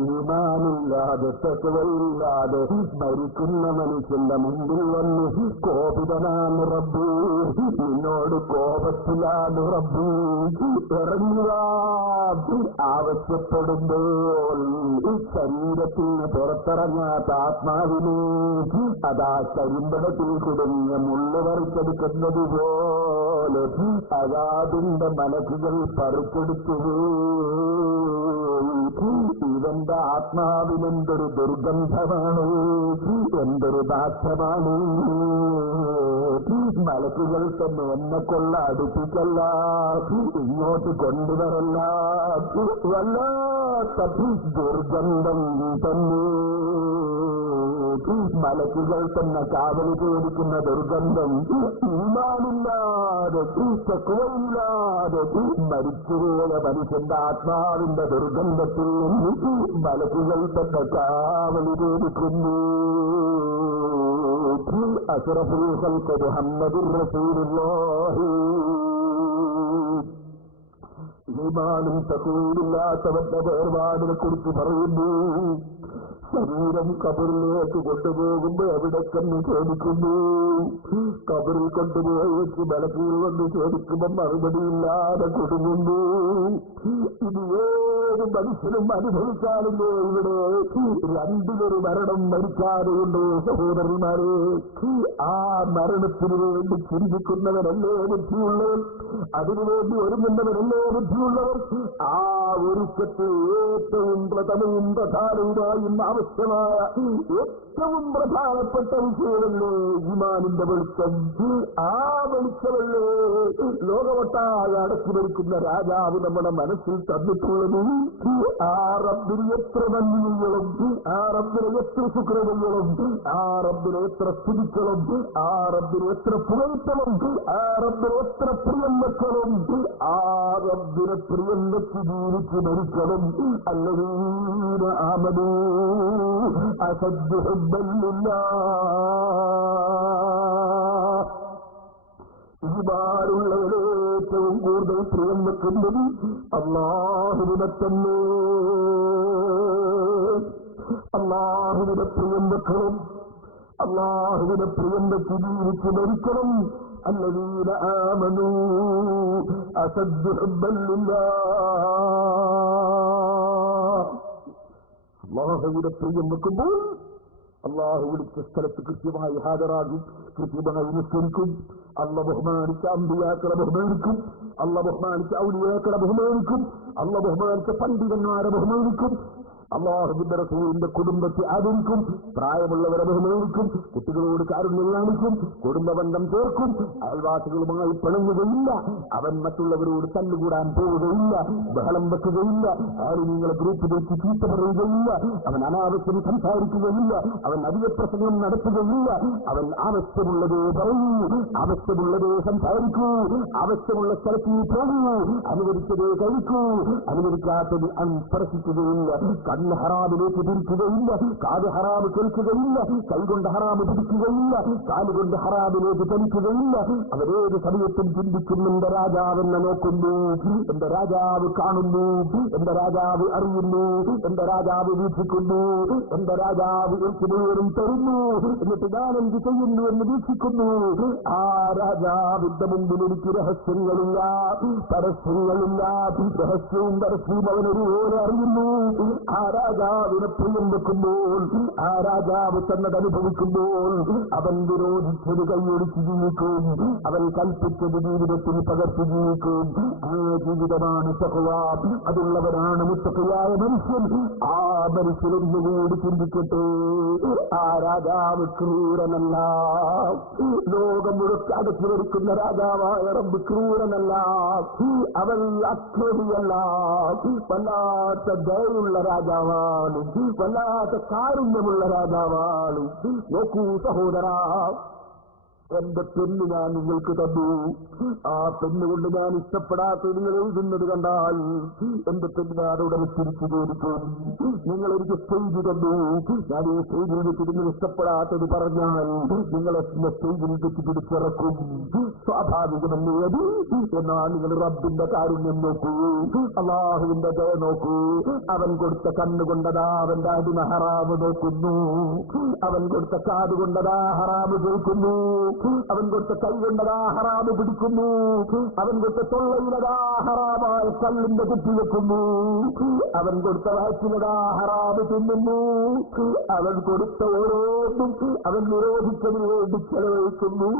ഈമാനില്ലാതെ തഖ്വയില്ലാതെ മരിക്കുന്ന മനുഷ്യന്റെ മുമ്പിൽ വന്ന് കോപിതനാണ് റബ്ബ്, നിന്നോട് കോപത്തിലാണ് റബ്ബ്, ഇറങ്ങുക ആവശ്യപ്പെടുമ്പോൾ ശരീരത്തിന് പുറത്തിറങ്ങാത്ത ആത്മാവിനെ അതാ കരിമ്പടത്തിൽ കുടുങ്ങിയ മുള്ളു പറിച്ചെടുക്കുന്നത് പോലെ അതാതിന്റെ മനസ്സുകൾ പറിച്ചെടുത്തു. ഇവന്റെ ആത്മാവിനെന്തൊരു ദുർഗന്ധമാണ്, എന്തൊരു ദാക്ഷമാണ്. മലക്കുകൾ തന്നെ എന്നെ കൊള്ള അടുപ്പിക്കല്ല, ഇങ്ങോട്ട് കൊണ്ടുവരല്ല, വല്ലാത്ത ദുർഗന്ധം തന്നെ. മലക്കുകൾ തന്നെ കാവൽ ചോദിക്കുന്ന ദുർഗന്ധം. ഈമാനില്ലാതെ തഖ്വയില്ലാതെ മരിച്ചുപോയ മനുഷ്യന്റെ ആത്മാവിന്റെ ദുർഗന്ധത്തിൽ നിന്ന് മലക്കുകൾ തന്നെ കാവൽ ചോദിക്കുന്നു. അഷ്റഫുൽ ഖൽഖ് മുഹമ്മദുർ റസൂലുള്ളാഹി. ഈമാനും തഖ്വയില്ലാത്തവന്റെ വേർപാടിനെ കുറിച്ച് പറയുന്നു. ശരീരം കബറിലേക്ക് കൊണ്ടുപോകുമ്പോ എവിടേക്കെന്ന് ചോദിക്കുന്നു. കബറിൽ കൊണ്ടുപോയി മലക്കൂർ കൊണ്ട് ചോദിക്കുമ്പോൾ മറുപടിയില്ലാതെ കൊടുങ്ങുന്നു. ഇത് ഏത് മനുഷ്യനും അനുഭവിക്കാറില്ലേ? ഇവിടെ രണ്ടിലൊരു മരണം മരിക്കാതെയുണ്ടോ സഹോദരന്മാരെ? ആ മരണത്തിന് വേണ്ടി ചിന്തിക്കുന്നവരല്ലേ ബുദ്ധിയുള്ളവർ, അതിനുവേണ്ടി ഒരുങ്ങുന്നവരല്ലേ ബുദ്ധിയുള്ളവർ. ആ ഒരുക്കത്തിൽ ഏറ്റവും പ്രഥമവും പ്രധാനവുമായും ആവശ്യമായ ഏറ്റവും പ്രധാനപ്പെട്ട വിഷയമല്ലേ ഈമാനിന്റെ വെളിച്ചം. ആ വെളിച്ചമല്ലേ ലോകവട്ടാകെ അടക്കി ഭരിക്കുന്ന രാജാവ് നമ്മുടെ മനസ്സിൽ തന്നിട്ടുള്ളത്. ആ റബ്ബിന് എത്ര നന്ദികളും, ആ റബ്ബിന് എത്ര ശുക്രതകളും, ആ റബ്ബിന് എത്ര സ്തുതിക്കണം, ആ റബ്ബിന് എത്ര പുകഴ്ത്തണം, ആ റബ്ബിന് എത്ര പ്രിയം വെക്കണം. ആ റബ്ബിനെ പ്രിയം വെച്ച് ജീവിച്ച് മരിക്കണം. അല്ലദീന ആമനൂ അസദ്ദു ഹുബ്ബൻ ലില്ലാഹ്. ഈമാനുള്ളവരെ ഏറ്റവും കൂടുതൽ പ്രിയം വെക്കുന്നത് അല്ലാഹുവിനെ തന്നെ. അല്ലാഹുവിനെ പ്രിയം വെക്കണം, അല്ലാഹുവിനെ പ്രിയം വെച്ച് ജീവിച്ച് മരിക്കണം. الذين آمنوا أشد حبا لله. അല്ലാഹുവിനെ പ്രിയം വെക്കുമ്പോൾ അല്ലാഹു വിളിച്ച സ്ഥലത്ത് കൃത്യമായി ഹാജരാകും, കൃത്യമായി നിസ്കരിക്കും. അല്ല ബഹുമാനിച്ച അമ്പിയാക്കളെ ബഹുമാനിക്കും, അല്ല ബഹുമാനിച്ച ഔലിയാക്കളെ ബഹുമാനിക്കും, അല്ല ബഹുമാനിച്ച പണ്ഡിതന്മാരെ ബഹുമാനിക്കും. അല്ലാഹുവിന്റെ റസൂലിന്റെ കുടുംബത്തെ ആദരിക്കും, പ്രായമുള്ളവരെ ബഹുമാനിക്കും, കുട്ടികളോട് കാരുണ്യം കാണിക്കും, കുടുംബബന്ധം ചേർക്കും, അയൽവാസികളുമായി പിണങ്ങുകയില്ല, അവൻ മറ്റുള്ളവരോട് തല്ലുകൂടാൻ പോവുകയില്ല, ബഹളം വെക്കുകയില്ല, ആരും നിങ്ങളെ ഗ്രൂപ്പ് വെച്ച് ചീത്ത പറയുകയില്ല, അവൻ അനാവശ്യം സംസാരിക്കുകയില്ല, അവൻ അധിക പ്രസംഗം നടത്തുകയില്ല, അവൻ ആവശ്യമുള്ളതേ പറയൂ, ആവശ്യമുള്ളതേ സംസാരിക്കൂ, ആവശ്യമുള്ള സ്ഥലത്ത് പോകൂ, അനുവദിച്ചതേ കഴിക്കൂ, അനുവദിക്കാത്തത് സ്പർശിക്കുകയില്ല, കണ്ണ് ഹറാമിലേക്ക് തിരിക്കുകയില്ല, കാത് ഹറാമ് കേൾക്കുകയില്ല, കൈകൊണ്ട് ഹറാമ് പിടിക്കുകയില്ല, കാലുകൊണ്ട് ഹറാമിലേക്ക് ചലിക്കുകയില്ല. അവരേത് സമയത്തും ചിന്തിക്കും, എന്റെ രാജാവെന്നെ നോക്കുന്നു, എന്റെ രാജാവ് കാണുന്നു, എന്റെ രാജാവ് അറിയുന്നു, എന്റെ രാജാവ് വീക്ഷിക്കുന്നു, എന്റെ രാജാവ് എനിക്ക് മുഴുവനും തരുന്നു, എന്നിട്ട് ഞാൻ എന്ത് ചെയ്യുന്നു എന്ന് വീക്ഷിക്കുന്നു. ആ രാജാവിന്റെ മുമ്പിൽ എനിക്ക് രഹസ്യങ്ങളില്ല, പരസ്യങ്ങളില്ല, രഹസ്യവും പരസ്യവും അവനൊരുപോലെ അറിയുന്നു. ആ രാജാവിനെ പ്രിയം വെക്കുമ്പോൾ, ആ രാജാവ് തന്നത് അനുഭവിക്കുമ്പോൾ അവൻ വിരോധിച്ചത് കൈയൊടിച്ച് ജീവിക്കും, അവൻ കൽപ്പിച്ചത് ജീവിതത്തിൽ പകർത്തി ജീവിക്കും. ആ ജീവിതമാണ് തഖ്വ. അതുള്ളവരാണ് മുത്തഖിയായ മനുഷ്യൻ. ആ മനുഷ്യനൊന്നുകൂടി ചിന്തിക്കട്ടെ, ആ രാജാവ് ക്രൂരനല്ല. ലോകം മുഴുക്കെ അടച്ചു വരിക്കുന്ന രാജാവായ റബ്ബ് ക്രൂരനല്ല. അവൻ അക്രമിയല്ല. വല്ലാത്ത ദയുള്ള രാജാവാണ്, വല്ലാത്ത കാരുണ്യമുള്ള രാജാവാണ്. നോക്കൂ സഹോദരാ, എന്റെ പെണ്ണ് ഞാൻ നിങ്ങൾക്ക് തന്നു. ആ പെണ്ണുകൊണ്ട് ഞാൻ ഇഷ്ടപ്പെടാത്ത നിങ്ങൾ എഴുതുന്നത് കണ്ടാൽ എന്റെ പെണ്ണിനാരോടെ തിരിച്ചു ചോദിക്കും. നിങ്ങൾ എനിക്ക് സ്റ്റേജ് തന്നു, ഞാൻ ഈ സ്റ്റേജിൽ വെച്ച് നിങ്ങൾ ഇഷ്ടപ്പെടാത്തത് പറഞ്ഞാൽ നിങ്ങളെ സ്റ്റേജിൽ വെച്ച് പിടിച്ചിറക്കും. സ്വാഭാവികമല്ലേ അത്? എന്നാൽ നിങ്ങൾ റബ്ബിന്റെ കാരുണ്യം നോക്കൂ, അല്ലാഹുവിന്റെ ദയ നോക്കൂ. അവൻ കൊടുത്ത കണ്ണുകൊണ്ടതാ അവന്റെ അടിമ ഹറാമ് നോക്കുന്നു, അവൻ കൊടുത്ത കാതുകൊണ്ടതാ ഹറാമ് കേൾക്കുന്നു, അവൻ കൊടുത്ത കൈ കൊണ്ടതാ ഹറാമ് പിടിക്കുന്നു, അവൻ കൊടുത്ത തൊള്ളയിലതാ ഹറാമായ കല്ലിന്റെ കുത്തി വെക്കുന്നു, അവൻ കൊടുത്ത വയസ്സിലതാ ഹറാമ് തിന്നുന്നു, അവൻ കൊടുത്ത ഓരോന്നും അവൻ നിരോധിച്ചതിന് വേണ്ടി ചെലവഴിക്കുന്നു.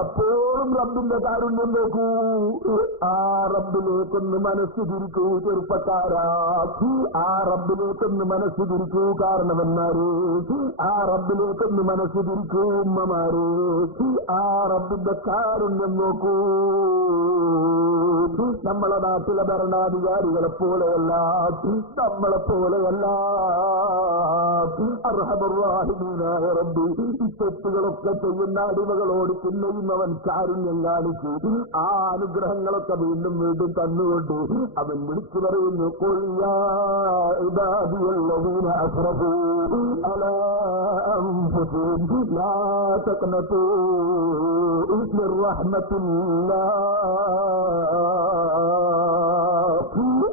അപ്പോഴും റബ്ബിന്റെ കാരുണ്യം നോക്കൂ. ആ റബ്ബിലേക്കൊന്ന് മനസ്സ് തിരിക്കൂ ചെറുപ്പക്കാരാ, ആ റബ്ബിലേക്കൊന്ന് മനസ്സ് തിരിക്കൂ കാരണവന്മാരെ, ആ റബ്ബിലേക്കൊന്ന് മനസ്സ് തിരിക്കൂ ഉമ്മമാരെ, ആ റബ്ബിന്റെ കാരുണ്യം നോക്കൂ. നമ്മളെ നാട്ടിലെ ഭരണാധികാരികളെ പോലെയല്ല, നമ്മളെ പോലെയല്ല. അർഹമുർറാഹിമീനായ റബ്ബ് ഈ തെറ്റുകളൊക്കെ ചെയ്യുന്ന അടിമകളോട് പിന്നെയും അവൻ കാരുണ്യം കാണിച്ചു. ആ അനുഗ്രഹങ്ങളൊക്കെ വീണ്ടും വീണ്ടും തന്നുകൊണ്ട് അവൻ വിളിച്ചു പറയുന്നു, ഖുൽ യാ ഇബാദിയല്ലദീന അസ്റഫൂ അലാ അൻഫുസിഹിം ലാ തഖ്നതൂ മിർ റഹ്മത്തില്ലാഹ്.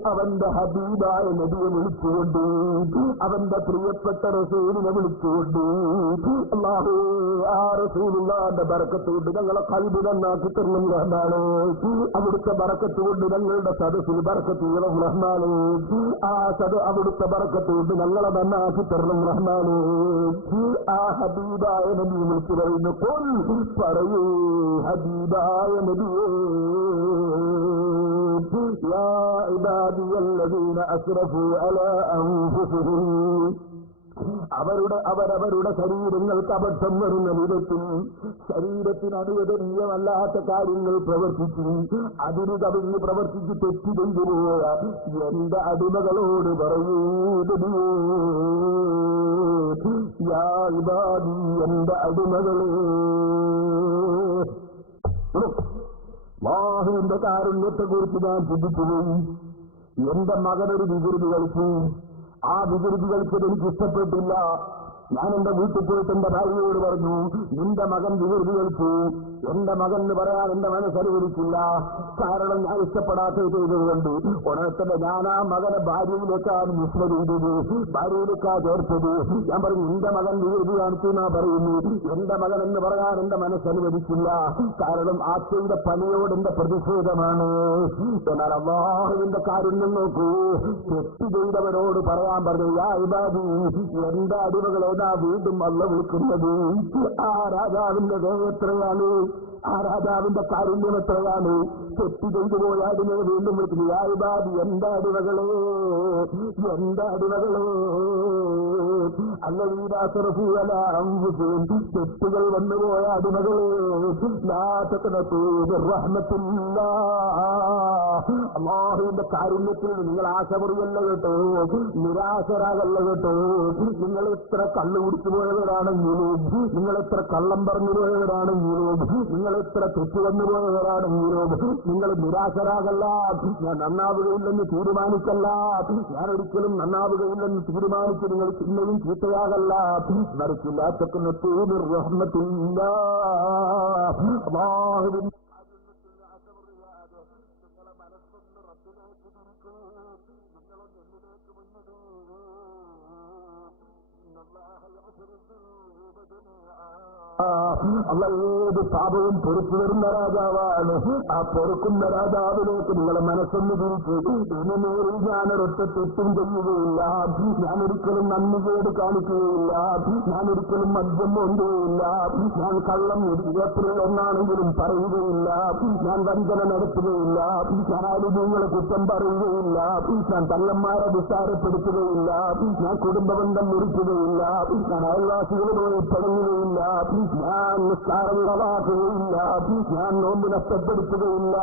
അവന്റെ ഹബീബായ നബിയെ വിളിച്ചുകൊണ്ട്, അവന്റെ പ്രിയപ്പെട്ട റസൂലിനെ വിളിച്ചുകൊണ്ട്, അല്ലാഹു ആ റസൂലുള്ളാഹിന്റെ ബറക്കത്ത് കൊണ്ട് ഞങ്ങളെ ഖൽബ് നന്നാക്കി തരണം റഹ്മാനേ, അവിടുത്തെ ബറക്കത്ത് കൊണ്ട് ഞങ്ങളുടെ സദസ്സിൽ ബറക്കത്ത് ചെയ്യണം റഹ്മാനേ, ആ അവിടുത്തെ ബറക്കത്ത് കൊണ്ട് ഞങ്ങളെ നന്നാക്കി തരണം റഹ്മാനേ. ആ ഹബീബായ നബി വിളിച്ചു പറയുന്നു, ഖുൽ പറയൂ ഹബീബായ നബിയേ, യാ ഇബാദിയല്ലദീന അസ്റഫൂ അലാ അൻഫുസിഹിം. അവരവരുടെ ശരീരങ്ങൾക്ക് അബദ്ധം വരുന്ന വിധത്തിൽ ശരീരത്തിന് അനുവദനീയമല്ലാത്ത കാര്യങ്ങൾ പ്രവർത്തിച്ചു, അതിന് കവിഞ്ഞ് പ്രവർത്തിച്ച് തെറ്റ് ചെയ്തുപോയ എന്റെ അടിമകളോട് പറയൂ നബിയേ, യാ ഇബാദി എന്റെ അടിമകളെ. അല്ലാഹുവിന്റെ കാരുണ്യത്തെ കുറിച്ച് ഞാൻ ചിന്തിക്കുകയും എന്റെ മകനൊരു വികൃതി കളിച്ചു, ആ വികൃതി കളിച്ചത് എനിക്ക് ഇഷ്ടപ്പെട്ടില്ല. ഞാൻ എന്റെ വീട്ടിൽ പോയിട്ട് എന്റെ ഭാര്യയോട് പറഞ്ഞു, നിന്റെ മകൻ വികൃതി കളിച്ചു, എന്റെ മകൻ എന്ന് പറയാൻ എന്റെ മനസ്സനുവദിക്കില്ല, കാരണം ഞാൻ ഇഷ്ടപ്പെടാത്തത് ചെയ്തതുകൊണ്ട്. ഉടനെ ഞാൻ ആ മകനെ ഭാര്യയിലേക്കാണ് മിശ്ര ചെയ്തത്, ഭാര്യയിലേക്കാ ചേർത്തത്. ഞാൻ പറഞ്ഞു, നിന്റെ മകൻ വികൃതി കാണിച്ചു എന്നാ പറയുന്നു, എന്റെ മകൻ എന്ന് പറയാൻ എന്റെ മനസ്സനുവദിക്കില്ല, കാരണം ആ ചെയ്ത പണിയോട് എന്റെ പ്രതിഷേധമാണ്. എന്നാൽ അല്ലാഹുവിന്റെ കാരുണ്യം നോക്കൂ, തെറ്റ് ചെയ്തവരോട് പറയാൻ പറഞ്ഞു, യാ ഇബാദി എന്റെ അടിമകളെ വീണ്ടും അല്ല വിളിക്കുന്നത്. ആ രാജാവിന്റെ ദയ എത്രയാണ്, ആ രാജാവിന്റെ കാരുണ്യം എത്രയാണ്. തെറ്റ് ചെയ്തു പോയ അടിമയെ വീണ്ടും വിളിക്കുന്നു, യാ ഇബാദി എന്റെ അടിമകളെ, എന്റെ അടിമകളെ. അല്ലദീന അസ്റഫൂ അലാ അൻഫുസിഹിം തെറ്റുകൾ വന്നുപോയ അടിമകളെ, ലാ തഖ്നതൂ മിർ റഹ്മത്തില്ലാഹ്. അല്ലാഹുവിന്റെ കാരുണ്യത്തിൽ നിങ്ങൾ ആശ പറയല്ല കേട്ടോ, നിരാശരാകല്ല കേട്ടോ. നിങ്ങൾ എത്ര കള്ളു കുടിച്ചു പോയവരാണെങ്കിലും, നിങ്ങൾ എത്ര കള്ളം പറഞ്ഞു പോയവരാണെങ്കിലും, നിങ്ങൾ എത്ര തെറ്റു വന്നു പോയവരാണെങ്കിലും നിങ്ങൾ നിരാശരാകല്ല. ഞാൻ നന്നാവുകയില്ലെന്ന് തീരുമാനിക്കല്ല, ഞാൻ ഒരിക്കലും നന്നാവുകയില്ലെന്ന് തീരുമാനിച്ച് നിങ്ങൾ ചിന്നയും ചീത്തയാകല്ല, മറിച്ചില്ല തഖ്നതൂ മിർ റഹ്മത്തില്ലാഹ്. അല്ലാഹുവിൻ നിങ്ങളെ മനസ്സൊന്ന് റബ്ബിലേക്ക് തിരിക്കൂ, നിങ്ങളൊന്ന് എന്നിലേക്ക് മുന്നോട്ട്. ഇന്നല്ലാഹ യഗ്ഫിറു ദുനൂബ ജമീഅ അല്ല ഏത് പാപവും പൊറുത്തു വരുന്ന രാജാവാണ്. ആ പൊറുക്കുന്ന രാജാവിലേക്ക് നിങ്ങളെ മനസ്സൊന്ന് തിരിച്ചു. ഇനിമേൽ ഞാനൊരൊറ്റ തെറ്റും ചെയ്യുകയില്ല, ഞാനൊരിക്കലും നന്ദികേട് കാണിക്കുകയില്ല, ഞാനൊരിക്കലും മദ്യം കൊണ്ടുകയില്ല, ഞാൻ കള്ളം ഒന്നാണെങ്കിലും പറയുകയില്ല, ഞാൻ വഞ്ചന നടത്തുകയില്ല, ഞാൻ ആരോഗ്യങ്ങളെ കുറ്റം പറയുകയില്ല, ഞാൻ തള്ളന്മാരെ വിസ്താരപ്പെടുത്തുകയില്ല, ഞാൻ കുടുംബബന്ധം മുറിക്കുകയില്ല, ഞാൻ അയൽവാസികളുമായി പടങ്ങുകയില്ല, ഞാൻ നിസ്കാരങ്ങളാക്കുകയില്ല, ഞാൻ നോമ്പ് നഷ്ടപ്പെടുത്തുകയില്ല,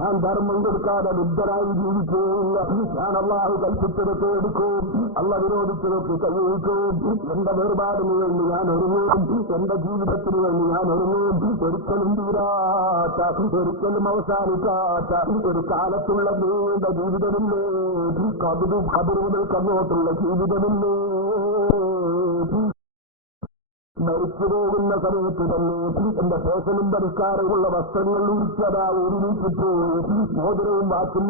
ഞാൻ ധർമ്മം കൊടുക്കാതെ ബുദ്ധരായി ജീവിക്കുകയില്ല, ഞാൻ അള്ളാഹു കൽപ്പിച്ചത് കേൾക്കും, അള്ള വിരോധിച്ചതൊക്കെ കഴിയിക്കും, എന്റെ വേർപാടിന് വേണ്ടി ഞാൻ ഒരുങ്ങും, എന്റെ ജീവിതത്തിന് വേണ്ടി ഞാൻ ഒരുങ്ങും. ഒരിക്കലും തീരാത്ത, ഒരിക്കലും അവസാനിക്കാത്ത ഒരു കാലത്തുള്ള നീണ്ട ജീവിതമില്ലേ, കബറുകൾ കന്നോട്ടുള്ള ജീവിതമില്ലേ. മരിച്ചു പോകുന്ന സമയത്ത് തന്നെ എന്റെ ഫേഷനും പരിഷ്കാരമുള്ള വസ്ത്രങ്ങൾ ഉരിച്ചതായി ഒരുമിച്ചിട്ട് മോതിരവും വാക്കും